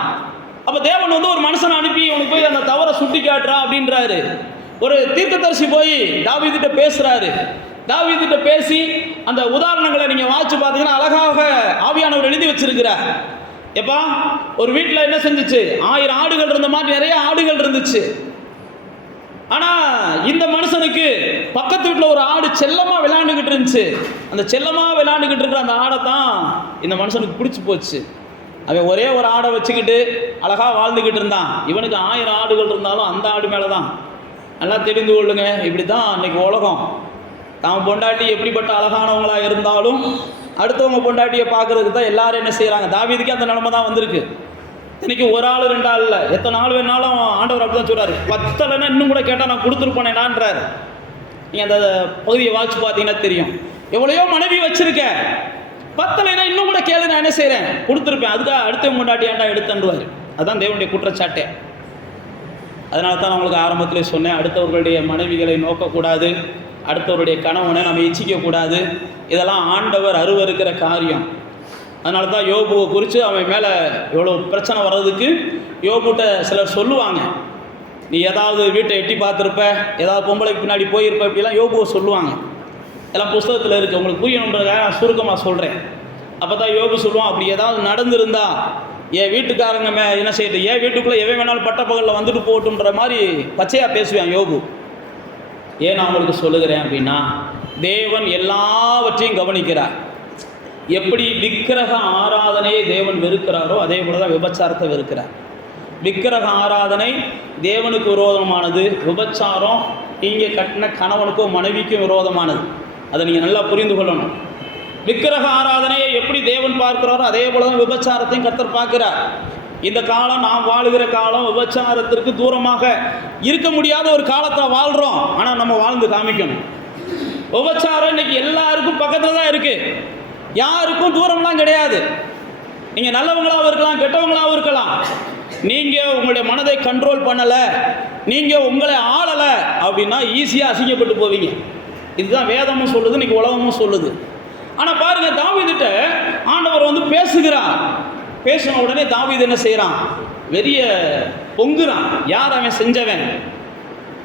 அப்போ தேவன் வந்து ஒரு மனுஷனை அனுப்பி அவனுக்கு போய் அந்த தவறை சுட்டி காட்டுறா அப்படின்றாரு. ஒரு தீர்க்கதரிசி போய் தாவீதுகிட்ட பேசுகிறாரு. தாவீதுகிட்ட பேசி அந்த உதாரணங்களை நீங்கள் வாசிச்சு பார்த்தீங்கன்னா அழகாக ஆவியானவர் எழுதி வச்சிருக்கிறார். எப்பா, ஒரு வீட்டில் என்ன செஞ்சிச்சு, 1000 ஆடுகள் இருந்த மாதிரி நிறைய ஆடுகள் இருந்துச்சு. ஆனால் இந்த மனுஷனுக்கு பக்கத்து வீட்டில் ஒரு ஆடு செல்லமாக விளையாண்டுக்கிட்டு இருந்துச்சு. அந்த செல்லமாக விளையாண்டுக்கிட்டு இருக்கிற அந்த ஆடை தான் இந்த மனுஷனுக்கு பிடிச்சி போச்சு. அவன் ஒரே ஒரு ஆடை வச்சுக்கிட்டு அழகாக வாழ்ந்துக்கிட்டு இருந்தான். இவனுக்கு 1000 ஆடுகள் இருந்தாலும் அந்த ஆடு மேலே தான். நல்லா தெரிந்து கொள்ளுங்க, இப்படி தான் இன்றைக்கி உலகம். தான் பொண்டாட்டி எப்படிப்பட்ட அழகானவங்களாக இருந்தாலும் அடுத்தவங்க பொண்டாட்டியை பார்க்குறதுக்கு தான் எல்லாரும் என்ன செய்கிறாங்க. தாவீதுக்கே அந்த நிலைமை தான் வந்திருக்கு. இன்றைக்கி ஒரு ஆள் 2 ஆள் இல்லை, எத்தனை நாள் வேணாலும் ஆண்டவர் அப்படி தான் சொல்கிறார். 10 இன்னும் கூட கேட்டால் நான் கொடுத்துருப்பேனேடான்றார். நீங்கள் அந்த பகுதியை வாட்சி பார்த்தீங்கன்னா தெரியும். எவ்வளையோ மனைவி வச்சுருக்க, 10 இன்னும் கூட கேளு, நான் என்ன செய்கிறேன், கொடுத்துருப்பேன். அதுக்காக அடுத்த பொண்டாட்டி ஏன்டா எடுத்துடுவார். அதுதான் தேவனுடைய குற்றச்சாட்டே. அதனால தான் நான் உங்களுக்கு ஆரம்பத்திலே சொன்னேன், அடுத்தவர்களுடைய மனைவிகளை நோக்கக்கூடாது, அடுத்தவருடைய கணவனை நம்ம இச்சிக்கக்கூடாது. இதெல்லாம் ஆண்டவர் அருவருக்கிற காரியம். அதனால தான் யோபுவை குறித்து அவன் மேலே எவ்வளோ பிரச்சனை வர்றதுக்கு யோபுட்ட சிலர் சொல்லுவாங்க. நீ ஏதாவது வீட்டை எட்டி பார்த்துருப்ப, ஏதாவது பொம்பளைக்கு பின்னாடி போயிருப்ப, இப்படிலாம் யோபுவை சொல்லுவாங்க. எல்லாம் புஸ்தகத்தில் இருக்குது. உங்களுக்கு புரியணுன்றதுக்காக நான் சுருக்கமாக சொல்கிறேன். அப்போ தான் யோபு சொல்லுவான், அப்படி ஏதாவது நடந்திருந்தா என் வீட்டுக்காரங்க என்ன செய்யட்டு, என் வீட்டுக்குள்ளே எவன் வேணாலும் பட்டப்பகலில் வந்துட்டு போட்டுன்ற மாதிரி பச்சையாக பேசுவேன் யோபு. ஏன் நான் உங்களுக்கு சொல்லுகிறேன் அப்படின்னா, தேவன் எல்லாவற்றையும் கவனிக்கிறார். எப்படி விக்கிரக ஆராதனையை தேவன் வெறுக்கிறாரோ அதே போல தான் விபச்சாரத்தை வெறுக்கிறார். விக்கிரக ஆராதனை தேவனுக்கு விரோதமானது, விபச்சாரம் இங்கே கட்டின கணவனுக்கோ மனைவிக்கும் விரோதமானது. அதை நீங்கள் நல்லா புரிந்து கொள்ளணும். விக்கிரக ஆராதனையை எப்படி தேவன் பார்க்கிறாரோ அதே போல தான் விபச்சாரத்தையும் கர்த்தர் பார்க்கிறார். இந்த காலம், நாம் வாழுகிற காலம் விபச்சாரத்திற்கு தூரமாக இருக்க முடியாத ஒரு காலத்தில் வாழ்கிறோம். ஆனால் நம்ம வாழ்ந்து காமிக்கணும். விபச்சாரம் இன்னைக்கு எல்லாருக்கும் பக்கத்தில் தான் இருக்குது, யாருக்கும் தூரம்லாம் கிடையாது. நீங்கள் நல்லவங்களாகவும் இருக்கலாம், கெட்டவங்களாகவும் இருக்கலாம். நீங்கள் உங்களுடைய மனதை கண்ட்ரோல் பண்ணலை, நீங்கள் உங்களை ஆளலை அப்படின்னா ஈஸியாக அசிங்கப்பட்டு போவீங்க. இதுதான் வேதமும் சொல்லுது, இன்றைக்கி உலகமும் சொல்லுது. ஆனால் பாருங்கள், தாவீதுகிட்ட ஆண்டவர் வந்து பேசுகிறார். பேசின உடனே தாவீது என்ன செய்கிறான், வெறிய பொங்குறான். யார் அவன் செஞ்சவன்?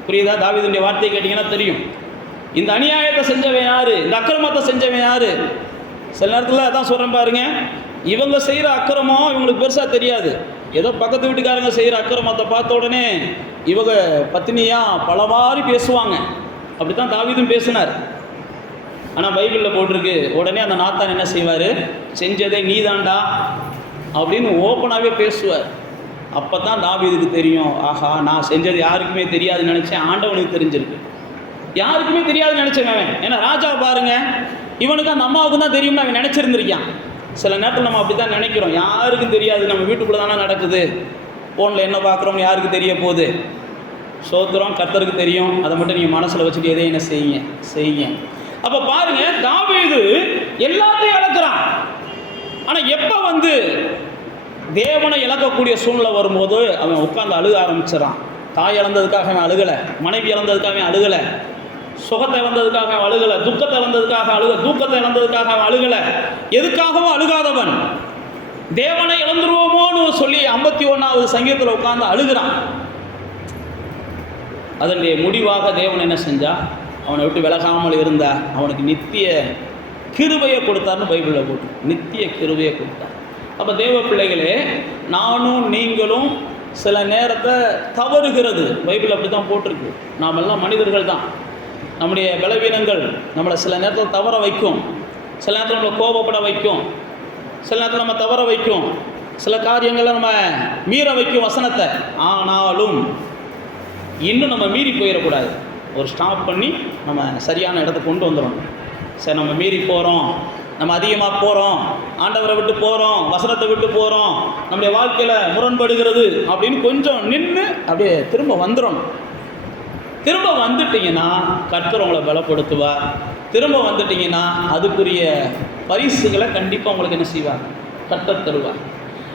புரியுதா? தாவீதுடைய வார்த்தையை கேட்டிங்கன்னா தெரியும். இந்த அநியாயத்தை செஞ்சவன் யார், இந்த அக்கிரமத்தை செஞ்சவன் யார்? சில நேரத்தில் அதான் சொல்கிறேன் பாருங்க, இவங்க செய்கிற அக்கிரமம் இவங்களுக்கு பெருசாக தெரியாது. ஏதோ பக்கத்து வீட்டுக்காரங்க செய்கிற அக்கிரமத்தை பார்த்த உடனே இவங்க பத்தினியாக பலவாரி பேசுவாங்க. அப்படி தான் தாவீதும் பேசினார். ஆனால் பைபிளில் போட்டிருக்கு, உடனே அந்த நாத்தான் என்ன செய்வார், செஞ்சதை நீதாண்டா அப்படின்னு ஓப்பனாகவே பேசுவார். அப்போ தான் தாவீதுக்கு தெரியும், ஆஹா நான் செஞ்சது யாருக்குமே தெரியாதுன்னு நினச்சேன், ஆண்டவனுக்கு தெரிஞ்சிருக்கு. யாருக்குமே தெரியாதுன்னு நினச்சவன். ஏன்னா ராஜா பாருங்க, இவனுக்கு அந்த அம்மாவுக்கு தான் தெரியும்னு அவன் நினச்சிருந்துருக்கான். சில நேரத்தில் நம்ம அப்படி தான் நினைக்கிறோம், யாருக்கும் தெரியாது, நம்ம வீட்டுக்குள்ளே தானே நடக்குது, ஃபோனில் என்ன பார்க்குறோம்னு யாருக்கு தெரிய போகுது. சோத்திரம் கர்த்தருக்கு தெரியும். அதை மட்டும் நீங்கள் மனசில் வச்சுட்டு எதையும் என்ன செய்யுங்க. அப்போ பாருங்க, தாவீது எல்லாத்தையும் இழக்கிறான். ஆனால் எப்போ வந்து தேவனை இழக்கக்கூடிய சூழ்நிலை வரும்போது அவன் உட்காந்து அழுக ஆரம்பிச்சிடறான். தாய் இழந்ததுக்காக அவன் அழுகலை, மனைவி இழந்ததுக்காக அவன் அழுகலை, சுகத்தை இழந்ததுக்காக அவன் அழுகலை, துக்கத்தை இழந்ததுக்காக தூக்கத்தை இழந்ததுக்காக அவன் அழுகலை. எதுக்காகவும் அழுகாதவன் தேவனை இழந்துருவோமோன்னு சொல்லி 51வது சங்கீதத்தில் உட்கார்ந்து அழுகிறான். அதனுடைய முடிவாக தேவன் என்ன செஞ்சா, அவனை விட்டு விலகாமல் இருந்தா அவனுக்கு நித்திய கிருபையை கொடுத்தார்னு பைபிளில் போட்டு, நித்திய கிருபையை கொடுத்தார். அப்போ தேவ பிள்ளைகளே, நானும் நீங்களும் சில நேரத்தை தவறுகிறது பைபிள் அப்படி தான் போட்டிருக்கு. நாம் எல்லாம் மனிதர்கள் தான். நம்முடைய பலவீனங்கள் நம்மளை சில நேரத்தில் தவற வைக்கும், சில நேரத்தில் நம்மளை கோபப்பட வைக்கும், சில நேரத்தில் நம்ம தவற வைக்கும், சில காரியங்களை நம்ம மீற வைக்கும் வசனத்தை. ஆனாலும் இன்னும் நம்ம மீறி போயிடக்கூடாது. ஒரு ஸ்டாப் பண்ணி நம்ம சரியான இடத்த கொண்டு வந்துடணும். சரி, நம்ம மீறி போகிறோம், நம்ம அதிகமாக போகிறோம், ஆண்டவரை விட்டு போகிறோம், வசனத்தை விட்டு போகிறோம், நம்முடைய வாழ்க்கையில் முரண்படுகிறது அப்படின்னு கொஞ்சம் நின்று அப்படியே திரும்ப வந்துடணும். திரும்ப வந்துட்டீங்கன்னா கர்த்தர் உங்களை பலப்படுத்துவார். திரும்ப வந்துட்டீங்கன்னா அதுக்குரிய பரிசுகளை கண்டிப்பாக உங்களுக்கு என்ன செய்வார்? கர்த்தர் தருவார்.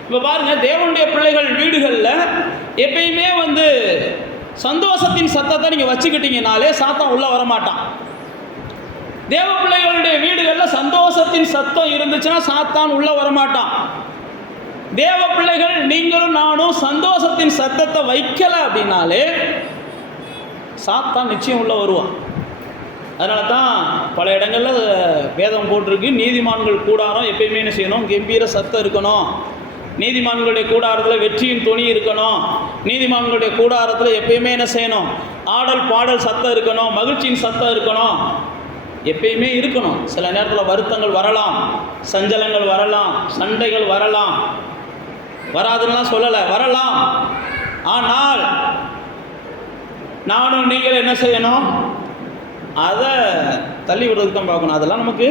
இப்போ பாருங்கள், தேவனுடைய பிள்ளைகள் வீடுகளில் எப்பயுமே சந்தோஷத்தின் சத்தத்தை நீங்கள் வச்சுக்கிட்டீங்கனாலே சாத்தான் உள்ளே வரமாட்டான். தேவ பிள்ளைகளுடைய வீடுகளில் சந்தோஷத்தின் சத்தம் இருந்துச்சுன்னா சாத்தான் உள்ளே வரமாட்டான். தேவ பிள்ளைகள் நீங்களும் நானும் சந்தோஷத்தின் சத்தத்தை வைக்கலை அப்படின்னாலே சாத்தான் நிச்சயம் உள்ளே வருவான். அதனால தான் பல இடங்களில் வேதம் போட்டிருக்கு, நீதிமான்கள் கூடாரம் எப்பயுமே என்ன செய்யணும்? கம்பீர சத்தம் இருக்கணும். நீதிமான்களுடைய கூடாரத்தில் வெற்றியின் துணி இருக்கணும். நீதிமான்களுடைய கூடாரத்தில் எப்பயுமே என்ன செய்யணும்? ஆடல் பாடல் சத்தம் இருக்கணும், மகிழ்ச்சியின் சத்தம் இருக்கணும், எப்பயுமே இருக்கணும். சில நேரத்தில் வருத்தங்கள் வரலாம், சஞ்சலங்கள் வரலாம், சண்டைகள் வரலாம், வராதுன்னா சொல்லலை, வரலாம். ஆனால் நானும் நீங்கள் என்ன செய்யணும்? அதை தள்ளி விடுறதுக்கு தான் பார்க்கணும். அதெல்லாம் நமக்கு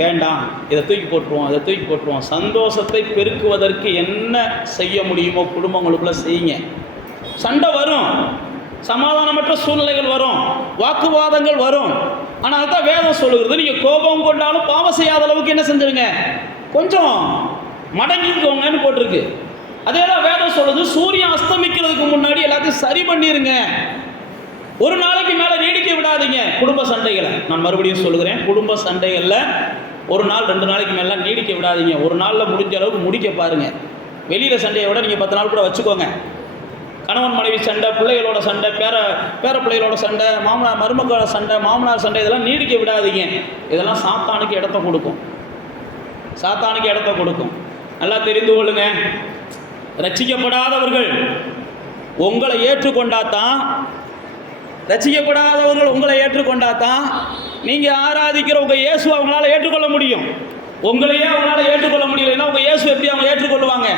வேண்டாம், இதை தூக்கி போட்டுருவோம், அதை தூக்கி போட்டுருவோம். சந்தோஷத்தை பெருக்குவதற்கு என்ன செய்ய முடியுமோ குடும்பங்களுக்குள்ளே செய்யுங்க. சண்டை வரும், சமாதானமற்ற சூழ்நிலைகள் வரும், வாக்குவாதங்கள் வரும். ஆனால் அதுதான் வேதம் சொல்லுகிறது, நீங்கள் கோபம் கொண்டாலும் பாவம் செய்யாத அளவுக்கு என்ன செஞ்சுருங்க? கொஞ்சம் மடங்கிக்கோங்கன்னு போட்டிருக்கு. அதே தான் வேதம் சொல்லுது, சூரியன் அஸ்தமிக்கிறதுக்கு முன்னாடி எல்லாத்தையும் சரி பண்ணிடுங்க. ஒரு நாளைக்கு மேலே நீடிக்க விடாதீங்க குடும்ப சண்டைகளை. நான் மறுபடியும் சொல்லுகிறேன், குடும்ப சண்டைகளில் ஒரு நாள் 2 நாளைக்கு மேலே நீடிக்க விடாதீங்க. ஒரு நாளில் முடிஞ்ச அளவுக்கு முடிக்க பாருங்கள். வெளியில் சண்டையை விட நீங்கள் 10 நாள் கூட வச்சுக்கோங்க. கணவன் மனைவி சண்டை, பிள்ளைகளோட சண்டை, பேர பிள்ளைகளோட சண்டை, மாமனார் மருமக்களோட சண்டை, மாமனார் சண்டை, இதெல்லாம் நீடிக்க விடாதீங்க. இதெல்லாம் சாத்தானுக்கு இடத்த கொடுக்கும், சாத்தானுக்கு இடத்த கொடுக்கும். நல்லா தெரிந்து கொள்ளுங்க, ரட்சிக்கப்படாதவர்கள் உங்களை ஏற்றுக்கொண்டாதான், ரட்சிக்கப்படாதவர்கள் உங்களை ஏற்றுக்கொண்டாதான் நீங்கள் ஆராதிக்கிற உங்கள் இயேசு அவங்களால ஏற்றுக்கொள்ள முடியும். உங்களையே அவங்களால ஏற்றுக்கொள்ள முடியலைன்னா உங்கள் இயேசு எப்படி அவங்க ஏற்றுக்கொள்வாங்க?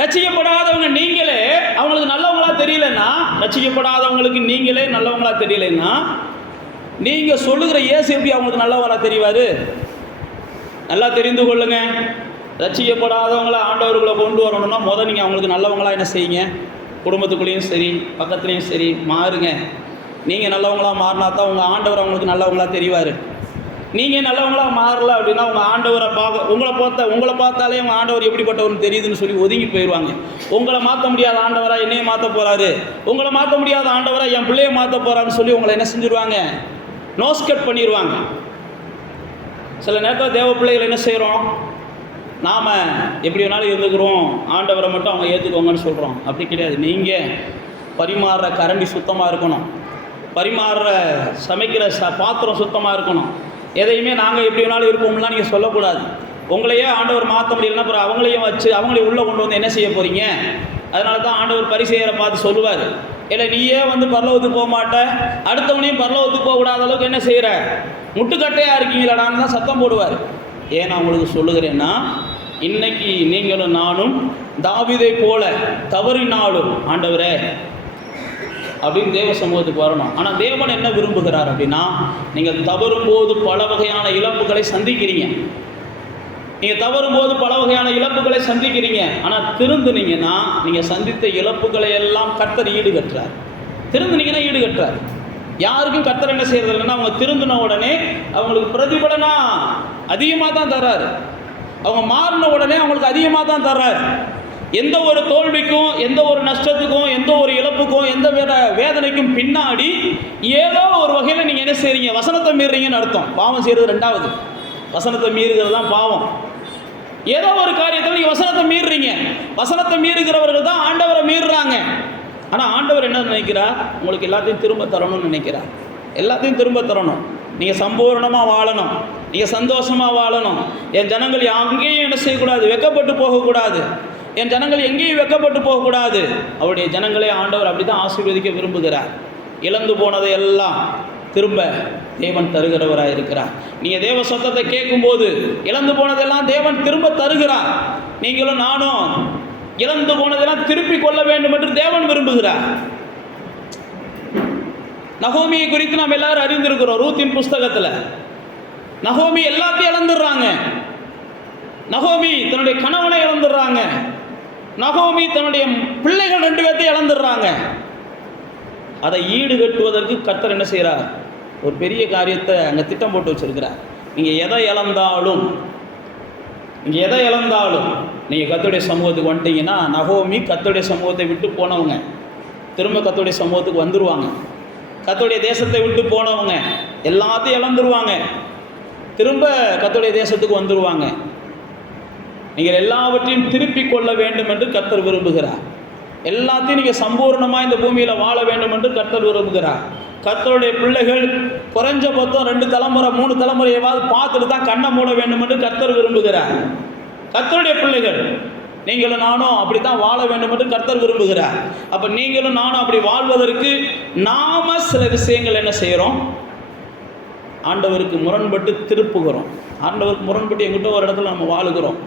ரட்சிக்கப்படாதவங்க நீங்களே அவங்களுக்கு நல்லவங்களா தெரியலன்னா, ரட்சிக்கப்படாதவங்களுக்கு நீங்களே நல்லவங்களா தெரியலன்னா, நீங்கள் சொல்லுகிற இயேசு எப்படி அவங்களுக்கு நல்லவங்களா தெரிவார்? நல்லா தெரிந்து கொள்ளுங்க. ரட்சிக்கப்படாதவங்கள ஆண்டவர்களை கொண்டு வரணும்னா முதல் நீங்கள் அவங்களுக்கு நல்லவங்களா என்ன செய்யுங்க? குடும்பத்துக்குள்ளேயும் சரி, பக்கத்துலேயும் சரி மாறுங்க. நீங்கள் நல்லவங்களாக மாறினா தான் உங்கள் ஆண்டவர் அவங்களுக்கு நல்லவங்களா தெரிவார். நீங்கள் நல்லவங்களாக மாறல அப்படின்னா உங்கள் ஆண்டவரை உங்களை பார்த்தாலே உங்கள் ஆண்டவர் எப்படிப்பட்டவர்னு தெரியுதுன்னு சொல்லி ஒதுங்கி போயிடுவாங்க. உங்களை மாற்ற முடியாத ஆண்டவராக என்னையை மாற்ற போகிறாரு, உங்களை மாற்ற முடியாத ஆண்டவராக என் பிள்ளையை மாற்ற போகிறான்னு சொல்லி உங்களை என்ன செஞ்சுருவாங்க? நோஸ்கட் பண்ணிடுவாங்க. சில நேரத்தில் தேவ பிள்ளைகள் என்ன செய்கிறோம்? நாம் எப்படி வேணாலும் இருந்துக்கிறோம், ஆண்டவரை மட்டும் அவங்க ஏற்றுக்கோங்கன்னு சொல்கிறோம். அப்படி கிடையாது. நீங்கள் பரிமாறுற கரண்டி சுத்தமாக இருக்கணும், பரிமாறுற சமைக்கிற பாத்திரம் சுத்தமாக இருக்கணும். எதையுமே நாங்கள் எப்படி வேணாலும் இருப்போம்லாம் நீங்கள் சொல்லக்கூடாது. உங்களையே ஆண்டவர் மாற்ற முடியலன்னா அப்புறம் அவங்களையும் வச்சு அவங்களையும் உள்ளே கொண்டு வந்து என்ன செய்ய போகிறீங்க? அதனால தான் ஆண்டவர் பரிசேயரை பார்த்து சொல்லுவார், இல்லை நீயே பரலோகத்துக்கு போக மாட்ட, அடுத்தவனையும் பரலோகத்துக்கு போகக்கூடாத அளவுக்கு என்ன செய்கிற? முட்டுக்கட்டையாக இருக்கீங்களாடான்னு தான் சத்தம் போடுவார். ஏன் நான் உங்களுக்கு சொல்லுகிறேன்னா, இன்னைக்கு நீங்களும் நானும் தாவீதை போல தவறினாலும் ஆண்டவரே அப்படின்னு தேவ சமூகத்துக்கு வரணும். ஆனால் தேவன் என்ன விரும்புகிறார் அப்படின்னா, நீங்கள் தவறும்போது பல வகையான இழப்புகளை சந்திக்கிறீங்க. நீங்கள் தவறும்போது பல வகையான இழப்புகளை சந்திக்கிறீங்க. ஆனால் திருந்துனீங்கன்னா நீங்கள் சந்தித்த இழப்புகளை எல்லாம் கர்த்தர் ஈடுகட்டுறார். திருந்துனீங்கன்னா ஈடுகட்டுறார். யாருக்கும் கர்த்தர் என்ன செய்யறது இல்லைன்னா, அவங்க திருந்தின உடனே அவங்களுக்கு பிரதிபலனா அதிகமாக தான் தர்றாரு. அவங்க மாறின உடனே அவங்களுக்கு அதிகமாக தான் தர்றாரு. எந்த ஒரு தோல்விக்கும், எந்த ஒரு நஷ்டத்துக்கும், எந்த ஒரு இழப்புக்கும், எந்த வேதனைக்கும் பின்னாடி ஏதோ ஒரு வகையில் நீங்கள் என்ன செய்கிறீங்க? வசனத்தை மீறுறீங்கன்னு அர்த்தம். பாவம் செய்கிறது ரெண்டாவது, வசனத்தை மீறுகிறது தான் பாவம். ஏதோ ஒரு காரியத்தில் நீங்கள் வசனத்தை மீறுறீங்க. வசனத்தை மீறுகிறவர்கள் தான் ஆண்டவரை மீறுறாங்க. ஆனால் ஆண்டவர் என்ன நினைக்கிறார்? உங்களுக்கு எல்லாத்தையும் திரும்ப தரணும்னு நினைக்கிறார். எல்லாத்தையும் திரும்ப தரணும். நீங்கள் சம்பூர்ணமாக வாழணும், நீங்கள் சந்தோஷமாக வாழணும். என் ஜனங்கள் அங்கேயும் என்ன செய்யக்கூடாது? வெக்கப்பட்டு போகக்கூடாது. என் ஜனங்கள் எங்கேயும் வெக்கப்பட்டு போகக்கூடாது. அவருடைய ஜனங்களே ஆண்டவர் அப்படி தான் ஆசீர்வதிக்க விரும்புகிறார். இழந்து போனதை எல்லாம் திரும்ப தேவன் தருகிறவராக இருக்கிறார். நீங்கள் தேவ சத்தத்தை கேட்கும்போது இழந்து போனதெல்லாம் தேவன் திரும்ப தருகிறார். நீங்களும் நானும் இழந்து போனதெல்லாம் திருப்பி கொள்ள வேண்டும் என்று தேவன் விரும்புகிறார். நகோமியை குறித்து நாம் எல்லாரும் அறிந்திருக்கிறோம். ரூத்தின் புஸ்தகத்தில் நகோமி எல்லாத்தையும் இழந்துடுறாங்க. நகோமி தன்னுடைய கணவனை இழந்துடுறாங்க. நகோமி தன்னுடைய பிள்ளைகள் 2 பேர்த்தையும் இழந்துடுறாங்க. அதை ஈடு கட்டுவதற்கு கர்த்தர் என்ன செய்கிறார்? ஒரு பெரிய காரியத்தை அங்கே திட்டம் போட்டு வச்சிருக்கிறார். நீங்கள் எதை இழந்தாலும் நீங்கள் கர்த்தருடைய சமூகத்துக்கு வந்துட்டீங்கன்னா, நகோமி கர்த்தருடைய சமூகத்தை விட்டு போனவங்க திரும்ப கர்த்தருடைய சமூகத்துக்கு வந்துடுவாங்க. கர்த்தருடைய தேசத்தை விட்டு போனவங்க எல்லாத்தையும் இழந்துருவாங்க, திரும்ப கர்த்தருடைய தேசத்துக்கு வந்துடுவாங்க. நீங்கள் எல்லாவற்றையும் திருப்பிக் கொள்ள வேண்டும் என்று கர்த்தர் விரும்புகிறார். எல்லாத்தையும் நீங்கள் சம்பூர்ணமாக இந்த பூமியில் வாழ வேண்டும் என்று கர்த்தர் விரும்புகிறார். கர்த்தருடைய பிள்ளைகள் குறைஞ்சபட்சம் 2 தலைமுறை 3 தலைமுறையாவது பார்த்துட்டு தான் கண்ணை மூட வேண்டும் என்று கர்த்தர் விரும்புகிறார். கர்த்தருடைய பிள்ளைகள் நீங்களும் நானும் அப்படி தான் வாழ வேண்டும் என்று கர்த்தர் விரும்புகிறார். அப்போ நீங்களும் நானும் அப்படி வாழ்வதற்கு நாம சில விஷயங்கள் என்ன செய்கிறோம்? ஆண்டவருக்கு முரண்பட்டு திருப்புகிறோம். ஆண்டவருக்கு முரண்பட்டு எங்கிட்ட ஒரு இடத்துல நம்ம வாழுகிறோம்.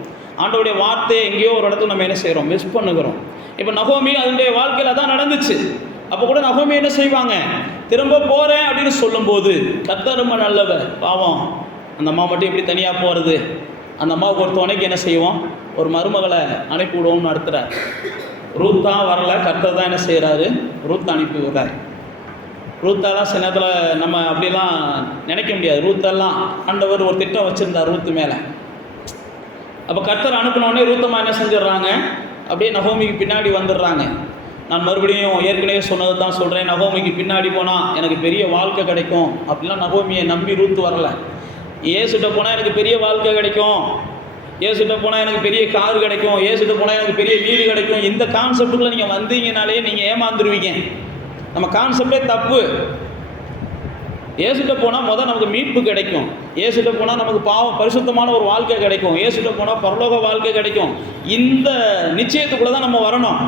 ஆண்டவருடைய வார்த்தையை எங்கேயோ ஒரு இடத்துல நம்ம என்ன செய்கிறோம்? மிஸ் பண்ணுகிறோம். இப்போ நகோமி அதனுடைய வாழ்க்கையில் தான் நடந்துச்சு. அப்போ கூட நகோமி என்ன செய்வாங்க? திரும்ப போகிறேன் அப்படின்னு சொல்லும்போது கர்த்தர் ரொம்ப நல்லவர். பாவம் அந்த அம்மா மட்டும் எப்படி தனியாக போகிறது? அந்த அம்மாவுக்கு ஒரு துணைக்கு என்ன செய்வோம்? ஒரு மருமகளை அனுப்பி விடுவோம்னு நடத்துகிறார். ரூத்தா வரல, கர்த்தர் தான் என்ன செய்கிறாரு? ரூத் அனுப்பி விடுறார். ரூத்தெல்லாம் சில நேரத்தில் நம்ம அப்படிலாம் நினைக்க முடியாது. ரூத்தெல்லாம் ஆண்டவர் ஒரு திட்டம் வச்சுருந்தார் ரூத்து மேலே. அப்போ கர்த்தர் அனுப்பினோடனே ரூத்தம்மா என்ன செஞ்சிடறாங்க? அப்படியே நகோமிக்கு பின்னாடி வந்துடுறாங்க. நான் மறுபடியும் ஏற்கனவே சொன்னது தான் சொல்கிறேன். நகோமிக்கு பின்னாடி போனால் எனக்கு பெரிய வாழ்க்கை கிடைக்கும் அப்படிலாம் நகோமியை நம்பி ரூத்து வரல. ஏசுகிட்ட போனால் எனக்கு பெரிய வாழ்க்கை கிடைக்கும், ஏசுகிட்ட போனால் எனக்கு பெரிய கார் கிடைக்கும், ஏசுகிட்ட போனால் எனக்கு பெரிய வீடு கிடைக்கும், இந்த கான்செப்டுக்குள்ளே நீங்கள் வந்தீங்கனாலே நீங்கள் ஏமாந்துருவீங்க. நம்ம கான்செப்டே தப்பு. ஏசுகிட்ட போனால் நமக்கு மீட்பு கிடைக்கும், ஏசுகிட்ட போனால் நமக்கு பரிசுத்தமான ஒரு வாழ்க்கை கிடைக்கும், ஏசுகிட்ட போனால் பரலோக வாழ்க்கை கிடைக்கும். இந்த நிச்சயத்துக்குள்ளே தான் நம்ம வரணும்.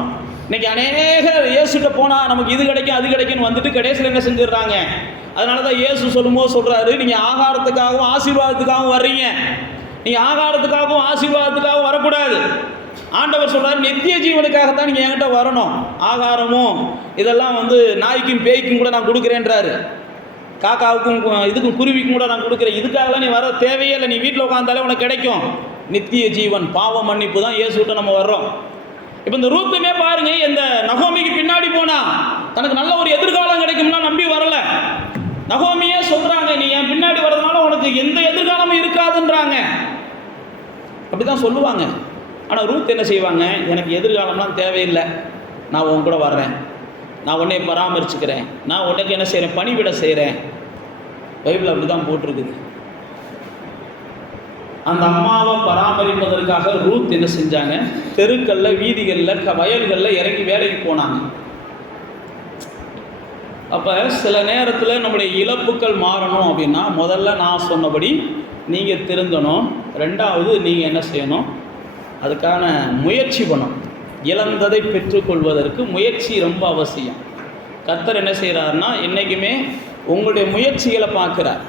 இன்றைக்கி அநேக இயேசுகிட்ட போனால் நமக்கு இது கிடைக்கும் அது கிடைக்கும்னு வந்துட்டு கடைசியில் என்ன செஞ்சிடுறாங்க? அதனால தான் இயேசு சொல்லும்போது சொல்கிறாரு, நீங்கள் ஆகாரத்துக்காகவும் ஆசீர்வாதத்துக்காகவும் வர்றீங்க, நீங்கள் ஆகாரத்துக்காகவும் ஆசீர்வாதத்துக்காகவும் வரக்கூடாது. ஆண்டவர் சொல்கிறார், நித்திய ஜீவனுக்காகத்தான் நீங்கள் என்கிட்ட வரணும். ஆகாரமும் இதெல்லாம் நாய்க்கும் பேய்க்கும் கூட நான் கொடுக்குறேன்றாரு, காக்காவுக்கும் இதுக்கும் குருவிக்கும் கூட நான் கொடுக்குறேன். இதுக்காகலாம் நீ வர தேவையே இல்லை, நீ வீட்டில் உட்காந்தாலே உனக்கு கிடைக்கும் நித்திய ஜீவன், பாவ மன்னிப்பு தான் இயேசுகிட்ட நம்ம வர்றோம். இப்போ இந்த ரூத்துமே பாருங்க, இந்த நகோமிக்கு பின்னாடி போனா தனக்கு நல்ல ஒரு எதிர்காலம் கிடைக்கும்னா நம்பி வரல. நகோமியே சொல்றாங்க, நீ என் பின்னாடி வர்றதுனால உனக்கு எந்த எதிர்காலமும் இருக்காதுன்றாங்க. அப்படிதான் சொல்லுவாங்க. ஆனால் ரூத் என்ன செய்வாங்க? எனக்கு எதிர்காலம்லாம் தேவையில்லை, நான் உன் கூட வர்றேன், நான் உன்னை பராமரிச்சுக்கிறேன், நான் உனக்கு என்ன செய்கிறேன்? பணிவிட செய்கிறேன். பைபிள் அப்படி தான் போட்டிருக்குது. அந்த அம்மாவை பராமரிப்பதற்காக ரூத் என்ன செஞ்சாங்க? தெருக்களில், வீதிகளில், வயல்களில் இறங்கி வேலைக்கு போனாங்க. அப்போ சில நேரத்தில் நம்முடைய இழப்புக்கள் மாறணும் அப்படின்னா முதல்ல நான் சொன்னபடி நீங்கள் திருந்தணும். ரெண்டாவது நீங்கள் என்ன செய்யணும்? அதுக்கான முயற்சி பண்ணணும். இழந்ததை பெற்றுக்கொள்வதற்கு முயற்சி ரொம்ப அவசியம். கர்த்தர் என்ன செய்கிறாருன்னா என்றைக்குமே உங்களுடைய முயற்சிகளை பார்க்குறார்.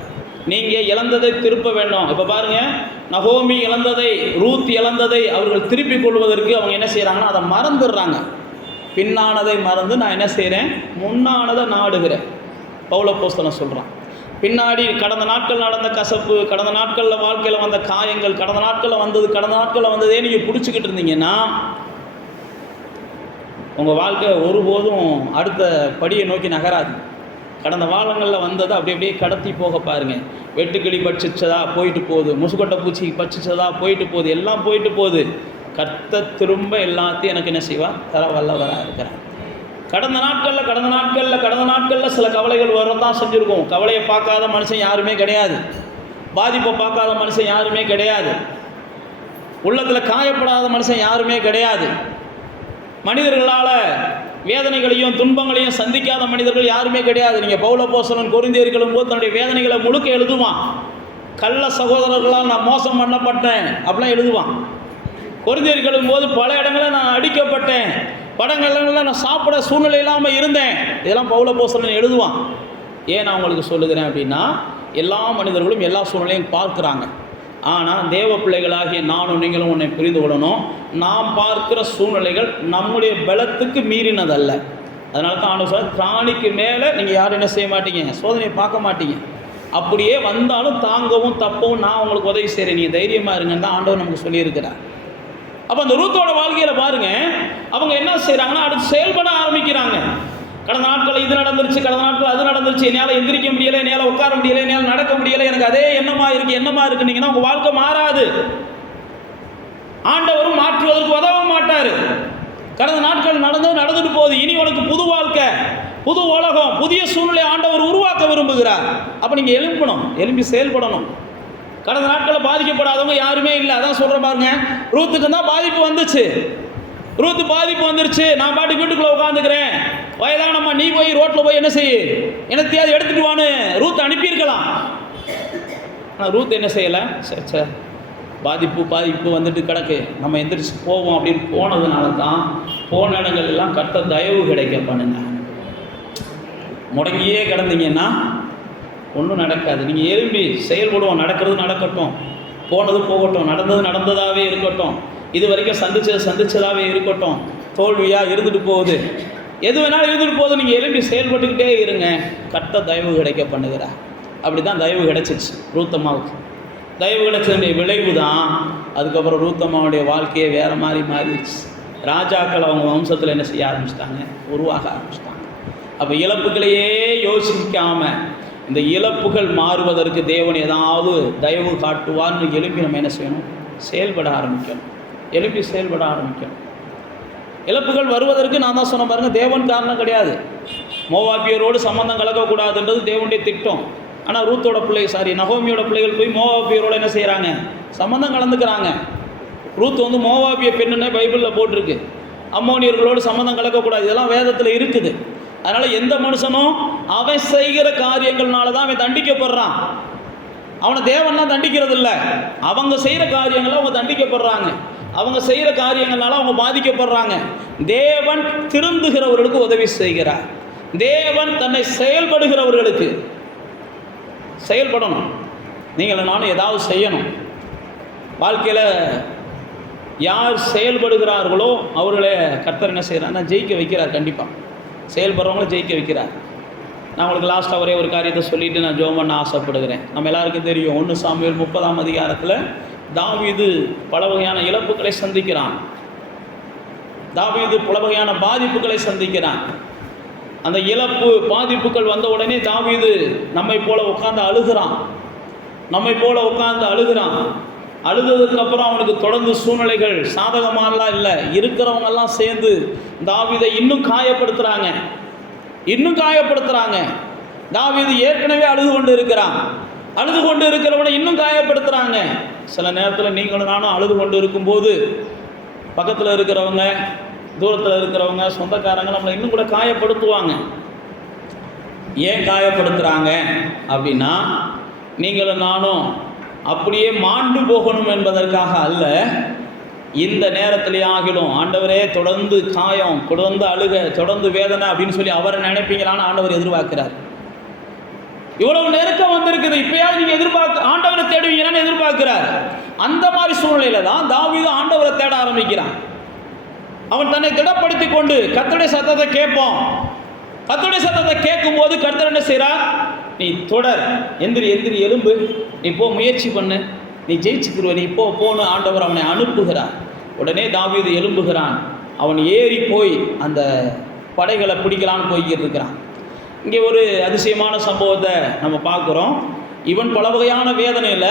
நீங்கள் இழந்ததை திருப்ப வேண்டும். இப்போ பாருங்கள், நகோமி இழந்ததை, ரூத் இழந்ததை அவர்கள் திருப்பிக் கொள்வதற்கு அவங்க என்ன செய்கிறாங்கன்னா அதை மறந்துடுறாங்க. பின்னானதை மறந்து நான் என்ன செய்கிறேன்? முன்னானதை நாடுகிறேன். பவுல் அப்போஸ்தலன் சொல்கிறான், பின்னாடி கடந்த நாட்கள் நடந்த கசப்பு, கடந்த நாட்களில் வாழ்க்கையில் வந்த காயங்கள், கடந்த நாட்களில் வந்ததே நீங்கள் பிடிச்சிக்கிட்டு இருந்தீங்கன்னா உங்கள் வாழ்க்கை ஒருபோதும் அடுத்த படியை நோக்கி நகராது. கடந்த வாரங்களில் வந்ததை அப்படியே கடத்தி போக பாருங்கள். வெட்டுக்கிளி பட்சிச்சதா போயிட்டு போகுது, முசுக்கொட்டை பூச்சி பட்சிச்சதா போயிட்டு போகுது, எல்லாம் போயிட்டு போகுது. கர்த்தர் திரும்ப எல்லாத்தையும் எனக்கு என்ன செய்வா? தர வல்லவராக இருக்கிறார். கடந்த நாட்களில் சில கவலைகள் வரதான் செஞ்சுருக்கோம். கவலையை பார்க்காத மனுஷன் யாருமே கிடையாது, பாதிப்பை பார்க்காத மனுஷன் யாருமே கிடையாது, உள்ளத்தில் காயப்படாத மனுஷன் யாருமே கிடையாது. மனிதர்களால் வேதனைகளையும் துன்பங்களையும் சந்திக்காத மனிதர்கள் யாருமே கிடையாது. நீங்கள் பவுல் அப்போஸ்தலன் கொரிந்தியர்களும் போது தன்னுடைய வேதனைகளை முழுக்க எழுதுவான். கள்ள சகோதரர்களால் நான் மோசம் பண்ணப்பட்டேன் அப்படிலாம் எழுதுவான். கொரிந்தியர்களும் போது பல இடங்களில் நான் அடிக்கப்பட்டேன், பல இடங்களில் நான் சாப்பிட சூழ்நிலை இல்லாமல் இருந்தேன், இதெல்லாம் பவுல் அப்போஸ்தலன் எழுதுவான். ஏன் நான் உங்களுக்கு சொல்லுகிறேன் அப்படின்னா, எல்லா மனிதர்களும் எல்லா சூழ்நிலையும் பார்க்குறாங்க. ஆனால் தேவ பிள்ளைகளாகிய நானும் நீங்களும் உன்னை புரிந்து கொள்ளணும், நாம் பார்க்கிற சூழ்நிலைகள் நம்முடைய பலத்துக்கு மீறினதல்ல. அதனால தான் ஆண்டவர் சொல்றார், திராணிக்கு மேலே நீங்கள் யாரும் என்ன செய்ய மாட்டீங்க? சோதனையை பார்க்க மாட்டீங்க. அப்படியே வந்தாலும் தாங்கவும் தப்பவும் நான் உங்களுக்கு உதவி செய்கிறேன், நீங்கள் தைரியமாக இருங்கன்னு தான் ஆண்டவர் நமக்கு சொல்லியிருக்கிறார். அப்போ அந்த ரூத்தோட வாழ்க்கையில் பாருங்கள், அவங்க என்ன செய்கிறாங்கன்னா அடுத்து செயல்பட ஆரம்பிக்கிறாங்க. கடந்த நாட்கள் இது நடந்துருச்சு, கடந்த நாட்கள் அது நடந்துருச்சு, என்னால் எந்திரிக்க முடியலை, என்னால் உட்கார முடியலை, என்னால் நடக்க முடியலை, எனக்கு அதே எண்ணமாக இருக்குன்னீங்கன்னா உங்கள் வாழ்க்கை மாறாது. ஆண்டவரும் மாற்றுவதற்கு உதவ மாட்டார். கடந்த நாட்கள் நடந்துட்டு போகுது, இனி உனக்கு புது வாழ்க்கை, புது உலகம், புதிய சூழ்நிலை ஆண்டவர் உருவாக்க விரும்புகிறார். அப்போ நீங்கள் எழும்பி செயல்படணும். கடந்த நாட்களில் பாதிக்கப்படாதவங்க யாருமே இல்லை. அதான் சொல்கிறேன் பாருங்க, ரூத்துக்கு தான் பாதிப்பு வந்துச்சு. ரூத்து பாதிப்பு வந்துருச்சு, நான் பாட்டு வீட்டுக்குள்ளே உட்காந்துக்கிறேன், வயதானம்மா நீ போய் ரோட்டில் போய் என்ன செய்ய, என்னத்தையாவது எடுத்துட்டு வான்னு ரூத் அனுப்பியிருக்கலாம். ஆனால் ரூத் என்ன செய்யலை, சரி பாதிப்பு வந்துட்டு கிடக்கு, நம்ம எந்திரிச்சு போவோம் அப்படின்னு போனதுனால தான் போன இடங்கள் எல்லாம் கர்த்தர் தயவு கிடைக்க பண்ணுங்க. முடங்கியே கிடந்தீங்கன்னா ஒன்றும் நடக்காது. நீங்கள் எழும்பி செயல்படுவோம், நடக்கிறது நடக்கட்டும், போனது போகட்டும், நடந்தது நடந்ததாகவே இருக்கட்டும், இது வரைக்கும் சந்திச்சதாகவே இருக்கட்டும், தோல்வியாக இருந்துட்டு போகுது, எது வேணாலும் இருந்துட்டு போகுது, நீங்கள் எழும்பி செயல்பட்டுக்கிட்டே இருங்க, கர்த்தர் தயவு கிடைக்க பண்ணுகிறார். அப்படி தான் தயவு கிடைச்சிச்சு ரூத்தம்மாவுக்கு. தயவு கிடைச்சதுடைய விளைவு தான் அதுக்கப்புறம் ரூத்தம்மாவுடைய வாழ்க்கையை வேறு மாதிரி மாறிடுச்சு. ராஜாக்கள் அவங்க வம்சத்தில் என்ன செய்ய ஆரம்பிச்சிட்டாங்க, உருவாக ஆரம்பிச்சிட்டாங்க. அப்போ இழப்புகளையே யோசிக்காமல் இந்த இழப்புகள் மாறுவதற்கு தேவன் ஏதாவது தயவு காட்டுவார்னு எழுப்பி நம்ம என்ன செய்யணும், செயல்பட ஆரம்பிக்கணும். செயல்பட ஆரம்பிக்கணும். இழப்புகள் வருவதற்கு நான் தான் சொன்ன பாருங்கள், தேவன் காரணம் கிடையாது. மோவாபியரோடு சம்பந்தம் கலக்கக்கூடாதுன்றது தேவனுடைய திட்டம். ஆனால் ரூத்தோட நகோமியோட பிள்ளைகள் போய் மோவாபியரோடு என்ன செய்கிறாங்க, சம்பந்தம் கலந்துக்கிறாங்க. ரூத் மோவாபிய பெண்ணுன்னே பைபிளில் போட்டிருக்கு. அம்மோனியர்களோடு சம்பந்தம் கலக்கக்கூடாது, இதெல்லாம் வேதத்தில் இருக்குது. அதனால் எந்த மனுஷனும் அவன் செய்கிற காரியங்கள்னால தான் அவன் தண்டிக்கப்படுறான். அவனை தேவன்லாம் தண்டிக்கிறது இல்லை, அவங்க செய்கிற காரியங்கள் அவங்க தண்டிக்கப்படுறாங்க. அவங்க செய்கிற காரியங்கள்னால அவங்க பாதிக்கப்படுறாங்க. தேவன் திருந்துகிறவர்களுக்கு உதவி செய்கிறார். தேவன் தன்னை செயல்படுகிறவர்களுக்கு செயல்படணும். நீங்கள் நானும் ஏதாவது செய்யணும். வாழ்க்கையில் யார் செயல்படுகிறார்களோ அவர்களே கர்த்தர் என்ன செய்கிறார்னா ஜெயிக்க வைக்கிறார். கண்டிப்பாக செயல்படுறவங்கள ஜெயிக்க வைக்கிறார். நான் உங்களுக்கு லாஸ்ட்டாக ஒரே ஒரு காரியத்தை சொல்லிவிட்டு நான் ஜெபம் பண்ண ஆசைப்படுகிறேன். நம்ம எல்லாருக்கும் தெரியும், 1 சாமுவேல் 30ஆம் அதிகாரத்தில் தாவீது பல வகையான இழப்புகளை சந்திக்கிறான். தாவீது பல வகையான பாதிப்புகளை சந்திக்கிறான். அந்த இழப்பு பாதிப்புகள் வந்த உடனே தாவீது நம்மை போல உட்கார்ந்து அழுகிறான். அழுததுக்கப்புறம் அவனுக்கு தொடர்ந்து சூழ்நிலைகள் சாதகமானலாம் இல்லை. இருக்கிறவங்கெல்லாம் சேர்ந்து தாவீதை இன்னும் காயப்படுத்துகிறாங்க. தாவீது ஏற்கனவே அழுது கொண்டு இருக்கிறவனை இன்னும் காயப்படுத்துகிறாங்க. சில நேரத்தில் நீங்களும் நானும் அழுது கொண்டு இருக்கும்போது பக்கத்தில் இருக்கிறவங்க, தூரத்தில் இருக்கிறவங்க, சொந்தக்காரங்க நம்மளை இன்னும் கூட காயப்படுத்துவாங்க. ஏன் காயப்படுத்துகிறாங்க அப்படின்னா, நீங்களும் நானும் அப்படியே மாண்டு போகணும் என்பதற்காக அல்ல. இந்த நேரத்திலே ஆகிலும் ஆண்டவரே தொடர்ந்து காயம், தொடர்ந்து அழுக, தொடர்ந்து வேதனை அப்படின்னு சொல்லி அவரை நினைப்பீங்களான்னு ஆண்டவர் எதிர்பார்க்கிறார். இவ்வளவு நெருக்கம் வந்திருக்குது, இப்பயாவது நீங்கள் ஆண்டவரை தேடுவீங்களான்னு எதிர்பார்க்கிறார். அந்த மாதிரி சூழ்நிலையில தான் தாவீது ஆண்டவரை தேட ஆரம்பிக்கிறான். அவன் தன்னை திடப்படுத்தி கொண்டு கர்த்தருடைய சத்தத்தை கேட்போம். கர்த்தருடைய சத்தத்தை கேட்கும் போது கர்த்தர் என்ன செய்கிறார், நீ தொடர், எந்திரி எலும்பு, நீ போ, முயற்சி பண்ணு, நீ ஜெயிச்சுக்கிருவ, நீ போன்னு ஆண்டவர் அவனை அனுப்புகிறார். உடனே தாவீது எழும்புகிறான். அவன் ஏறி போய் அந்த படைகளை பிடிக்கலான்னு போய்கிட்டு இருக்கிறான். இங்கே ஒரு அதிசயமான சம்பவத்தை நம்ம பார்க்குறோம். இவன் பல வகையான வேதனையில்,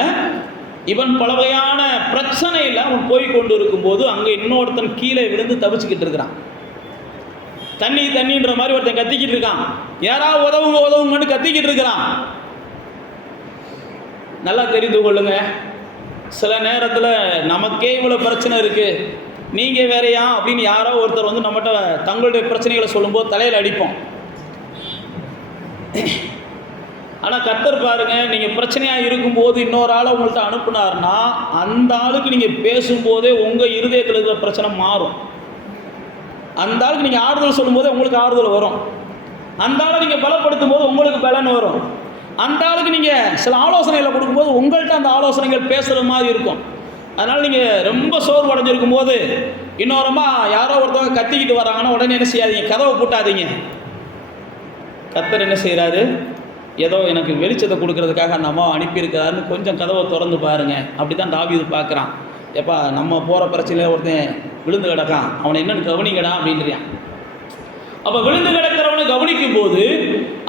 இவன் பல வகையான பிரச்சனையில் அவன் போய் கொண்டு இருக்கும்போது அங்கே இன்னொருத்தன் கீழே விழுந்து தவிச்சுக்கிட்டு இருக்கிறான். தண்ணின்ற மாதிரி ஒருத்தன் கத்திக்கிட்டு இருக்கான். யாராவது உதவுங்கன்னு கத்திக்கிட்டு இருக்கிறான். நல்லா தெரிந்து கொள்ளுங்க, சில நேரத்தில் நமக்கே இவ்வளோ பிரச்சனை இருக்குது, நீங்கள் வேறையா அப்படின்னு யாரோ ஒருத்தர் நம்மகிட்ட தங்களுடைய பிரச்சனைகளை சொல்லும்போது தலையில் அடிப்போம். ஆனால் கர்த்தர் பாருங்க, நீங்கள் பிரச்சனையாக இருக்கும்போது இன்னொரு ஆளை உங்கள்கிட்ட அனுப்புனார்னா அந்த ஆளுக்கு நீங்கள் பேசும்போதே உங்கள் இருதயத்தில் இருக்கிற பிரச்சனை மாறும். அந்த ஆளுக்கு நீங்கள் ஆறுதல் சொல்லும்போதே உங்களுக்கு ஆறுதல் வரும். அந்த ஆளை நீங்கள் பலப்படுத்தும் போது உங்களுக்கு பலன் வரும். அந்த ஆளுக்கு நீங்கள் சில ஆலோசனைகளை கொடுக்கும்போது உங்கள்கிட்ட அந்த ஆலோசனைகள் பேசுகிற மாதிரி இருக்கும். அதனால் நீங்கள் ரொம்ப சோர்வடைஞ்சிருக்கும் போது இன்னொருமா யாரோ ஒருத்தவங்க கத்திக்கிட்டு வராங்கன்னா உடனே என்ன செய்யாதீங்க, கதவை பூட்டாதீங்க. கர்த்தர் என்ன செய்கிறாரு, ஏதோ எனக்கு வெளிச்சத்தை கொடுக்கறதுக்காக அந்த அம்மாவை அனுப்பியிருக்கிறாருன்னு கொஞ்சம் கதவை திறந்து பாருங்க. அப்படி தான் தாவீது பார்க்குறான். எப்பா நம்ம போகிற பிரச்சனையில் ஒருத்தன் விழுந்து கிடக்கான், அவனை என்னென்னு கவனிக்கடா அப்படின்றான். அப்போ விழுந்து கிடக்கிறவனை கவனிக்கும் போது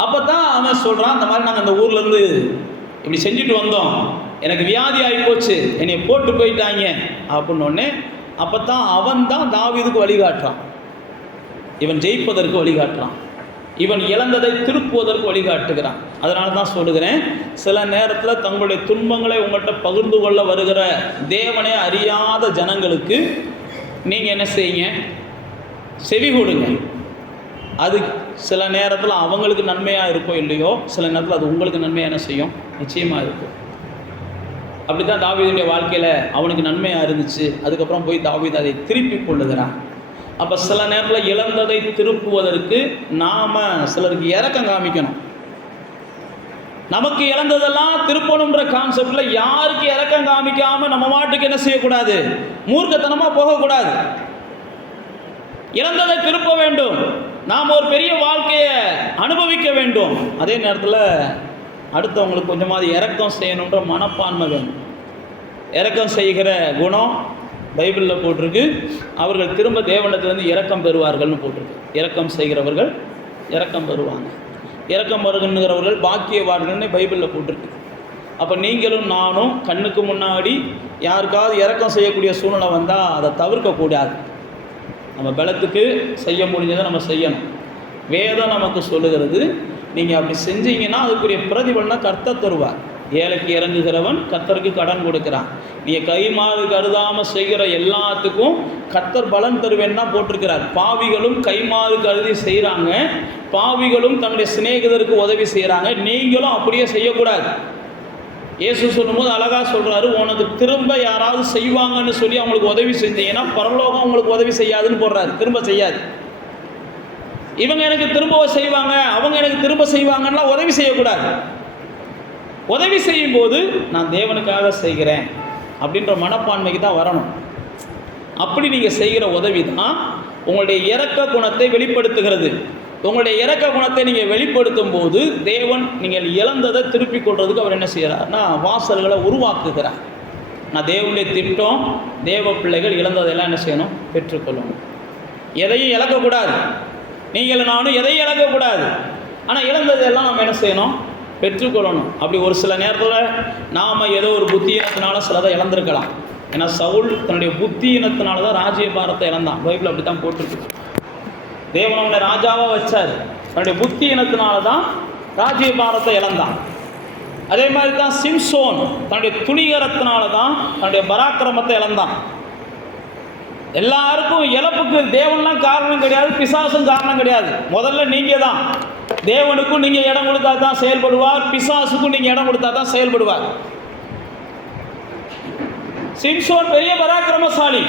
அப்போ தான் அவன் சொல்கிறான், இந்த மாதிரி நாங்கள் அந்த ஊர்லேருந்து இப்படி செஞ்சுட்டு வந்தோம், எனக்கு வியாதி ஆகி போச்சு, என்னை போட்டு போயிட்டாங்க அப்படின்னோடனே அப்போ தான் அவன் தான் தாவீதுக்கு வழிகாட்டுறான். இவன் ஜெயிப்பதற்கு வழிகாட்டுறான், இவன் இழந்ததை திருப்புவதற்கு வழிகாட்டுகிறான். அதனால தான் சொல்லுகிறேன், சில நேரத்தில் தங்களுடைய துன்பங்களை உங்கள்கிட்ட பகிர்ந்து கொள்ள வருகிற தேவனே அறியாத ஜனங்களுக்கு நீங்கள் என்ன செய்யுங்க, செவி கொடுங்க. அது சில நேரத்தில் அவங்களுக்கு நன்மையாக இருக்கோ இல்லையோ, சில நேரத்தில் அது உங்களுக்கு நன்மையாக என்ன செய்யும், நிச்சயமாக இருக்கும். அப்படி தான் தாவீதுடைய வாழ்க்கையில் அவனுக்கு நன்மையாக இருந்துச்சு. அதுக்கப்புறம் போய் தாவீது அதை திருப்பி கொள்ளுகிறான். அப்போ சில நேரத்தில் இழந்ததை திருப்புவதற்கு நாம் சிலருக்கு இரக்கம் காமிக்கணும். நமக்கு இழந்ததெல்லாம் திருப்பணுன்ற கான்செப்டில் யாருக்கு இரக்கம் காமிக்காமல் நம்ம மாட்டுக்கு என்ன செய்யக்கூடாது, மூர்க்கத்தனமாக போகக்கூடாது. இழந்ததை திருப்ப வேண்டும், நாம் ஒரு பெரிய வாழ்க்கையை அனுபவிக்க வேண்டும். அதே நேரத்தில் அடுத்தவங்களுக்கு கொஞ்சமாவது இரக்கம் செய்யணுன்ற மனப்பான்மை வேணும். இரக்கம் செய்கிற குணம் பைபிளில் போட்டிருக்கு. அவர்கள் திரும்ப தேவனிடத்திலிருந்து இரக்கம் பெறுவார்கள்னு போட்டிருக்கு. இரக்கம் செய்கிறவர்கள் இரக்கம் பெறுவாங்க, இரக்கம் வருகின்றவர்கள் பாக்கியவான்கள்னு பைபிளில் போட்டிருக்கு. அப்போ நீங்களும் நானும் கண்ணுக்கு முன்னாடி யாருக்காவது இரக்கம் செய்யக்கூடிய சூழ்நிலை வந்தால் அதை தவிர்க்கக்கூடாது. நம்ம பலத்துக்கு செய்ய முடிஞ்சதை நம்ம செய்யணும். வேதம் நமக்கு சொல்லுகிறது, நீங்கள் அப்படி செஞ்சீங்கன்னா அதுக்குரிய பிரதிபலனை கர்த்தர் தருவார். ஏழைக்கு இறங்குகிறவன் கர்த்தருக்கு கடன் கொடுக்குறான். நீங்கள் கைமாறு கருதாமல் செய்கிற எல்லாத்துக்கும் கர்த்தர் பலன் தருவேன்னா போட்டிருக்கிறார். பாவிகளும் கைமாறு கருதி செய்கிறாங்க, பாவிகளும் தன்னுடைய சிநேகிதருக்கு உதவி செய்கிறாங்க. நீங்களும் அப்படியே செய்யக்கூடாது. இயேசு சொல்லும்போது அழகாக சொல்கிறாரு, உனக்கு திரும்ப யாராவது செய்வாங்கன்னு சொல்லி அவங்களுக்கு உதவி செஞ்சீங்கன்னா பரலோகம் உங்களுக்கு உதவி செய்யாதுன்னு போடுறாரு. திரும்ப செய்யாது. இவங்க எனக்கு திரும்ப செய்வாங்க, அவங்க எனக்கு திரும்ப செய்வாங்கன்னா உதவி செய்யக்கூடாது. உதவி செய்யும் போது நான் தேவனுக்காக செய்கிறேன் அப்படின்ற மனப்பான்மைக்கு தான் வரணும். அப்படி நீங்கள் செய்கிற உதவி தான் உங்களுடைய இரக்க குணத்தை வெளிப்படுத்துகிறது. உங்களுடைய இரக்க குணத்தை நீங்கள் வெளிப்படுத்தும் போது தேவன் நீங்கள் இழந்ததை திருப்பி கொள்றதுக்கு அவர் என்ன செய்கிறார்னா வாசல்களை உருவாக்குகிறார். நான் தேவனுடைய திட்டம், தேவ பிள்ளைகள் இழந்ததெல்லாம் என்ன செய்யணும், பெற்றுக்கொள்ளணும். எதையும் இழக்கக்கூடாது. நீங்கள் நானும் எதையும் இழக்கக்கூடாது. ஆனால் இழந்ததெல்லாம் நம்ம என்ன செய்யணும், பெற்றுக்கொள்ளணும். அப்படி ஒரு சில நேரத்தில் நாம் ஏதோ ஒரு புத்தியினத்தினால சிலதை இழந்திருக்கலாம். ஏன்னா சவுல் தன்னுடைய புத்தியினத்தினால தான் ராஜ்யபாரத்தை இழந்தான். பைபிள் அப்படி தான் போட்டிருக்கு. தேவன் அவனை ராஜாவாக வச்சார், தன்னுடைய புத்தியினத்தினால தான் ராஜ்யபாரத்தை இழந்தான். அதே மாதிரி தான் சிம்சோன் தன்னுடைய துணிகரத்தினால தான் தன்னுடைய பராக்கிரமத்தை இழந்தான். எல்லாருக்கும் இழப்புக்கு தேவன்லாம் காரணம் கிடையாது, பிசாசும் காரணம் கிடையாது. முதல்ல நீங்கள் தான். தேவனுக்கும் நீங்கள் இடம் கொடுத்தா தான் செயல்படுவார், பிசாசுக்கும் நீங்கள் இடம் கொடுத்தா தான் செயல்படுவார். சிம்சோன் பெரிய பராக்கிரமசாலி.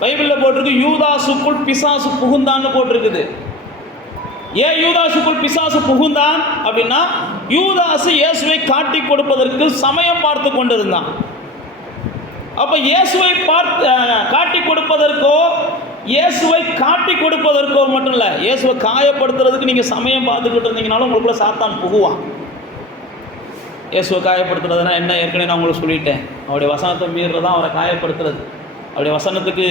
பைபிளில் போட்டிருக்கு, யூதாசுக்குள் பிசாசு புகுந்தான்னு போட்டிருக்குது. ஏன் யூதாசுக்குள் பிசாசு புகுந்தான் அப்படின்னா, யூதாசு இயேசுவை காட்டி கொடுப்பதற்கு சமயம் பார்த்து கொண்டிருந்தான். அப்போ இயேசுவை காட்டி கொடுப்பதற்கோ இயேசுவை காட்டி கொடுப்பதற்கோ மட்டும் இல்லை, இயேசுவை காயப்படுத்துறதுக்கு நீங்கள் சமயம் பார்த்துக்கிட்டு இருந்தீங்கனாலும் உங்களுக்குள்ள சாத்தான் புகுவான். இயேசுவை காயப்படுத்துறதுனா என்ன, ஏற்கனவே நான் உங்களுக்கு சொல்லிட்டேன். அவருடைய வசனத்தை மீறுறதான் அவரை காயப்படுத்துறது. அவருடைய வசனத்துக்கு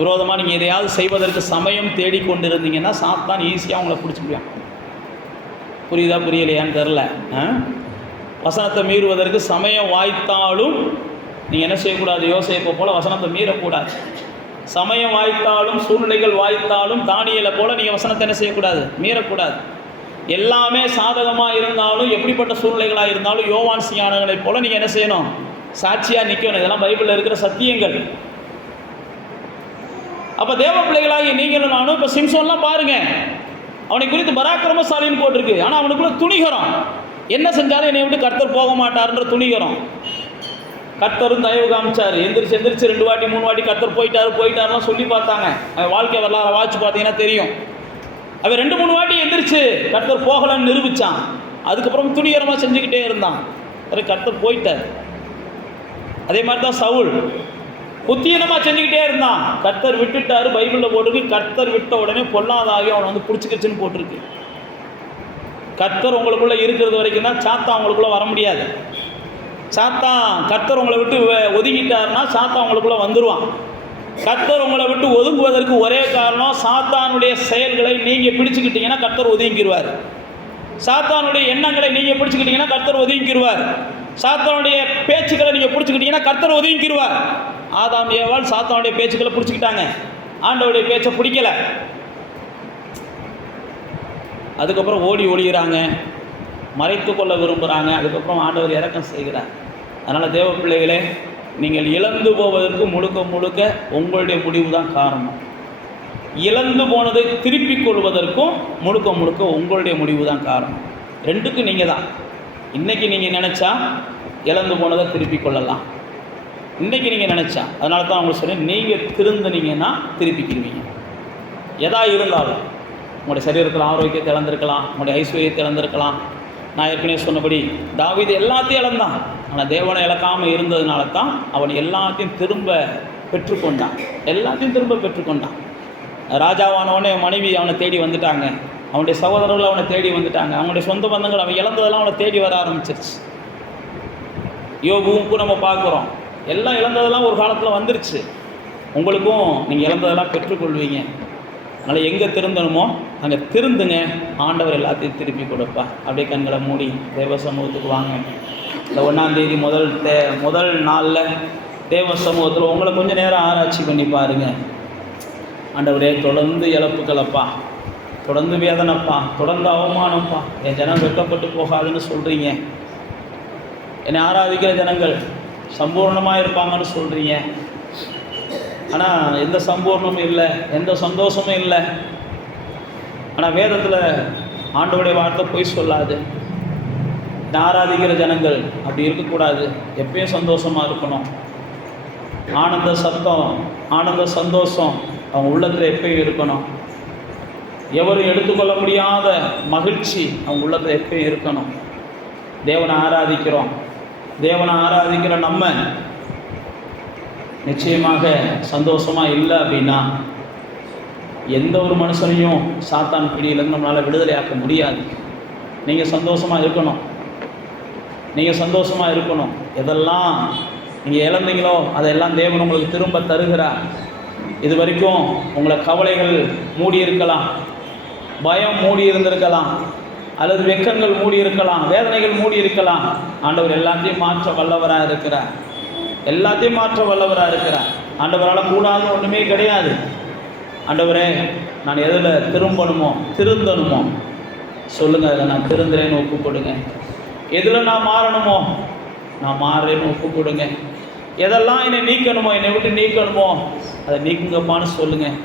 விரோதமாக நீங்கள் எதையாவது செய்வதற்கு சமயம் தேடிக்கொண்டிருந்தீங்கன்னா சாத்தான் ஈஸியாக உங்களை பிடிச்சிக்கலாம். புரியுதா புரியலையான்னு தெரில. வசனத்தை மீறுவதற்கு சமயம் வாய்த்தாலும் நீங்கள் என்ன செய்யக்கூடாது, யோசேப்பை போல் வசனத்தை மீறக்கூடாது. சமயம் வாய்த்தாலும் சூழ்நிலைகள் வாய்த்தாலும் தானியேலை போல் நீங்கள் வசனத்தை என்ன செய்யக்கூடாது, மீறக்கூடாது. எல்லாமே சாதகமாக இருந்தாலும் எப்படிப்பட்ட சூழ்நிலைகளாக இருந்தாலும் யோவான் ஸ்நானகனைப் போல் நீங்கள் என்ன செய்யணும், சாட்சியாக நிற்கணும். இதெல்லாம் பைபிளில் இருக்கிற சத்தியங்கள். அப்போ தேவ பிள்ளைகளாகி நீங்களும் நானும் இப்போ சிம்சோன்லாம் பாருங்கள், அவனை குறித்து பராக்கிரமசாலின்னு போட்டிருக்கு. ஆனால் அவனுக்குள்ள துணிகரம், என்ன செஞ்சாலும் என்னை விட்டு கர்த்தர் போக மாட்டார்ன்ற துணிகரம். கர்த்தரும் தயவு காமிச்சார். எந்திரிச்சு 2 வாட்டி 3 வாட்டி கர்த்தர் போயிட்டாருலாம் சொல்லி பார்த்தாங்க. வாழ்க்கை வரலாறு வாட்சி பார்த்தீங்கன்னா தெரியும். அவன் 2-3 வாட்டி எந்திரிச்சு கர்த்தர் போகலன்னு நிரூபித்தான். அதுக்கப்புறம் துணிகரமாக செஞ்சுக்கிட்டே இருந்தான். அது கர்த்தர் போயிட்டார். அதே மாதிரி தான் சவுல் புத்தியனமாக செஞ்சுக்கிட்டே இருந்தான். கர்த்தர் விட்டுட்டார். பைபிளில் போட்டிருக்கு, கர்த்தர் விட்ட உடனே பொல்லாதாகி அவனை வந்து பிடிச்சிக்கிச்சுன்னு போட்டிருக்கு. கர்த்தர் உங்களுக்குள்ளே இருக்கிறது வரைக்கும் தான் சாத்தான் உங்களுக்குள்ளே வர முடியாது. கர்த்தர் உங்களை விட்டு ஒதுங்கிட்டாருன்னா சாத்தான் உங்களுக்குள்ளே வந்துடுவான். கர்த்தர் உங்களை விட்டு ஒதுங்குவதற்கு ஒரே காரணம், சாத்தானுடைய செயல்களை நீங்கள் பிடிச்சுக்கிட்டீங்கன்னா கர்த்தர் ஒதுங்கிடுவார். சாத்தானுடைய எண்ணங்களை நீங்கள் பிடிச்சுக்கிட்டீங்கன்னா கர்த்தர் ஒதுங்கிடுவார். சாத்தானுடைய பேச்சுக்களை நீங்கள் பிடிச்சிக்கிட்டீங்கன்னா கர்த்தர் ஒதுங்கிடுவார். ஆதாம் ஏவாள் சாத்தானுடைய பேச்சுக்களை பிடிச்சிக்கிட்டாங்க, ஆண்டவருடைய பேச்சை பிடிக்கல. அதுக்கப்புறம் ஓடி ஒளிகிறாங்க, மறைத்து கொள்ள விரும்புகிறாங்க. அதுக்கப்புறம் ஆண்டவர் இரக்கம் செய்கிறார். அதனால் தேவ பிள்ளைகளே, நீங்கள் இழந்து போவதற்கு முழுக்க முழுக்க உங்களுடைய முடிவு தான் காரணம். இழந்து போனதை திருப்பிக் கொள்வதற்கும் முழுக்க முழுக்க உங்களுடைய முடிவு தான் காரணம். ரெண்டுக்கும் நீங்கள் தான். இன்றைக்கி நீங்கள் நினச்சா இழந்து போனதை திருப்பிக் கொள்ளலாம், இன்றைக்கி நீங்கள் நினச்சா. அதனால தான் அவங்க சொன்னேன், நீங்கள் திருந்தினீங்கன்னா திருப்பிக்கிடுவீங்க. எதா இருந்தாலும் உங்களுடைய சரீரத்தில் ஆரோக்கியத்தை இழந்திருக்கலாம், உங்களுடைய ஐஸ்வர்யத்தை இழந்திருக்கலாம். நான் ஏற்கனவே சொன்னபடி தாவீது எல்லாத்தையும் இழந்தான், ஆனால் தேவனை இழக்காமல் இருந்ததுனால தான் அவன் எல்லாத்தையும் திரும்ப பெற்றுக்கொண்டான். எல்லாத்தையும் திரும்ப பெற்றுக்கொண்டான். ராஜாவானவனே மனைவி அவனை தேடி வந்துட்டாங்க, அவனுடைய சகோதரர்கள் அவனை தேடி வந்துட்டாங்க, அவனுடைய சொந்த பந்தங்கள் அவன் இழந்ததெல்லாம் அவனை தேடி வர ஆரம்பிச்சிருச்சு. யோபுவுக்கும் நம்ம பார்க்குறோம், எல்லாம் இழந்ததெல்லாம் ஒரு காலத்தில் வந்துருச்சு. உங்களுக்கும் நீங்கள் இழந்ததெல்லாம் பெற்றுக்கொள்வீங்க. அதனால் எங்கே திருந்தணுமோ அங்கே திருந்துங்க, ஆண்டவர் எல்லாத்தையும் திருப்பி கொடுப்பா. அப்படியே கண்களை மூடி தேவ சமூகத்துக்கு வாங்க. இந்த 1ஆம் தேதி முதல் நாளில் தேவ சமூகத்தில் உங்களை கொஞ்சம் நேரம் ஆராய்ச்சி பண்ணி பாருங்கள். ஆண்டவரே, தொடர்ந்து இழப்புகளப்பா, தொடர்ந்து வேதனைப்பா, தொடர்ந்து அவமானம்ப்பா, என் ஜனம் வெட்கப்பட்டு போகாதுன்னு சொல்கிறீங்க. என்னை ஆராதிக்கிற ஜனங்கள் சம்பூர்ணமாக இருப்பாங்கன்னு சொல்கிறீங்க. ஆனால் எந்த சம்பூர்ணமும் இல்லை, எந்த சந்தோஷமும் இல்லை. ஆனால் வேதத்தில் ஆண்டவருடைய வார்த்தை போய் சொல்லாது. ஆராதிக்கிற ஜனங்கள் அப்படி இருக்கக்கூடாது, எப்பயும் சந்தோஷமாக இருக்கணும். ஆனந்த சத்தம், ஆனந்த சந்தோஷம் அவங்க உள்ளத்தில் எப்பயும் இருக்கணும். எவரும் எடுத்துக்கொள்ள முடியாத மகிழ்ச்சி அவங்க உள்ளத்தில் எப்பயும் இருக்கணும். தேவனை ஆராதிக்கிறோம், தேவனை ஆராதிக்கிற நம்ம நிச்சயமாக சந்தோஷமாக இல்லை அப்படின்னா எந்த ஒரு மனுஷனையும் சாத்தான் பிடியிலேருந்து நம்மளால் விடுதலையாக்க முடியாது. நீங்கள் சந்தோஷமாக இருக்கணும், நீங்கள் சந்தோஷமாக இருக்கணும். எதெல்லாம் நீங்கள் இழந்தீங்களோ அதையெல்லாம் தேவன் உங்களுக்கு திரும்ப தருகிறார். இது வரைக்கும் உங்களை கவலைகள் மூடி இருக்கலாம், பயம் மூடி இருந்திருக்கலாம், அல்லது வெக்கங்கள் மூடி இருக்கலாம், வேதனைகள் மூடி இருக்கலாம். ஆண்டவர் எல்லாத்தையும் மாற்ற வல்லவராக இருக்கிறார், எல்லாத்தையும் மாற்ற வல்லவராக இருக்கிறார். ஆண்டவரால் கூடாது ஒன்றுமே கிடையாது. ஆண்டவரே, நான் எதில் திருந்தணுமோ சொல்லுங்கள், அதை நான் திருந்துறேன்னு ஒப்பு கொடுங்க. எதில் நான் மாறணுமோ நான் மாறுறேன்னு ஒப்பு கொடுங்க. எதெல்லாம் என்னை நீக்கணுமோ, என்னை விட்டு நீக்கணுமோ அதை நீக்குங்கப்பான்னு சொல்லுங்கள்.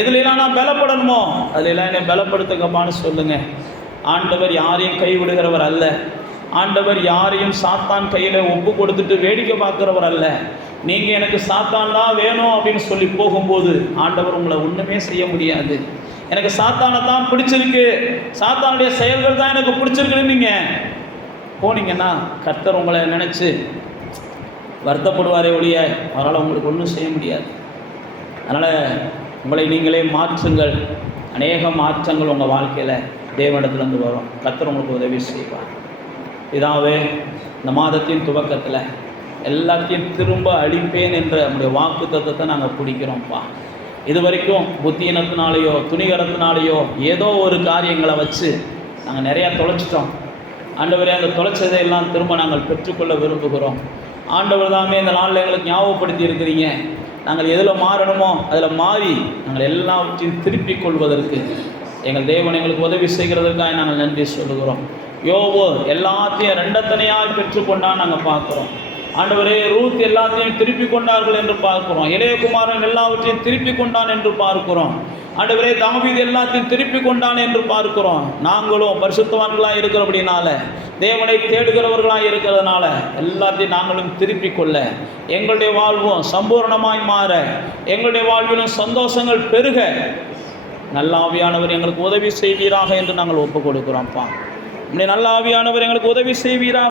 எதுலாம் நான் பலப்படணுமோ அதிலெல்லாம் என்னை பலப்படுத்துங்கப்பான்னு சொல்லுங்கள். ஆண்டவர் யாரையும் கைவிடுகிறவர் அல்ல. ஆண்டவர் யாரையும் சாத்தான் கையில் ஒப்பு கொடுத்துட்டு வேடிக்கை பார்க்குறவர் அல்ல. நீங்கள் எனக்கு சாத்தான் தான் வேணும் அப்படின்னு சொல்லி போகும்போது ஆண்டவர் உங்களை ஒன்றுமே செய்ய முடியாது. எனக்கு சாத்தானை தான் பிடிச்சிருக்கு, சாத்தானுடைய செயல்கள் தான் எனக்கு பிடிச்சிருக்குன்னு நீங்கள் போனீங்கன்னா கர்த்தர் உங்களை நினச்சி வருத்தப்படுவாரே ஒழிய அவரால் உங்களுக்கு ஒன்றும் செய்ய முடியாது. அதனால் உங்களை நீங்களே மாற்றுங்கள். அநேக மாற்றங்கள் உங்கள் வாழ்க்கையில் தேவனிடத்துலேருந்து வரும். கர்த்தர் உங்களுக்கு உதவி செய்வார். இதாவே இந்த மாதத்தின் துவக்கத்தில் எல்லாத்தையும் திரும்ப அழிப்பேன் என்ற நம்முடைய வாக்கு தத்துவத்தை நாங்கள் பிடிக்கிறோம்ப்பா. இது வரைக்கும் புத்தியினத்தினாலேயோ துணிகரத்தினாலேயோ ஏதோ ஒரு காரியங்களை வச்சு நாங்கள் நிறையா தொலைச்சிட்டோம். ஆண்டவரே, அந்த தொலைச்சதையெல்லாம் திரும்ப நாங்கள் பெற்றுக்கொள்ள விரும்புகிறோம். ஆண்டவர் தாமே இந்த நாளில் எங்களுக்கு ஞாபகப்படுத்தி இருக்கிறீங்க. நாங்கள் எதில் மாறணுமோ அதில் மாறி நாங்கள் எல்லாவற்றையும் திருப்பிக் கொள்வதற்கு எங்கள் தேவன் எங்களுக்கு உதவி செய்கிறதற்காக நாங்கள் நன்றி சொல்லுகிறோம். யோபு எல்லாத்தையும் ரெண்டத்தனையாக பெற்றுக்கொண்டான்னு நாங்கள் பார்க்குறோம். ஆண்டவரே, ரூத் எல்லாத்தையும் திருப்பி கொண்டார்கள் என்று பார்க்கிறோம். இளையகுமாரன் எல்லாவற்றையும் திருப்பி கொண்டான் என்று பார்க்கிறோம். ஆண்டவரே, தாவீது எல்லாத்தையும் திருப்பி கொண்டான் என்று பார்க்கிறோம். நாங்களும் பரிசுத்தவான்களாக இருக்கிறபடினால, தேவனை தேடுகிறவர்களாக இருக்கிறதுனால எல்லாத்தையும் நாங்களும் திருப்பி கொள்ள, எங்களுடைய வாழ்வும் சம்பூர்ணமாய் மாற, எங்களுடைய வாழ்விலும் சந்தோஷங்கள் பெருக நல்ல ஆவியானவர் எங்களுக்கு உதவி செய்வீராக என்று நாங்கள் ஒப்புக் கொடுக்கிறோம்ப்பா. நம்முடைய நல்ல ஆவியானவர் எங்களுக்கு உதவி செய்வீராக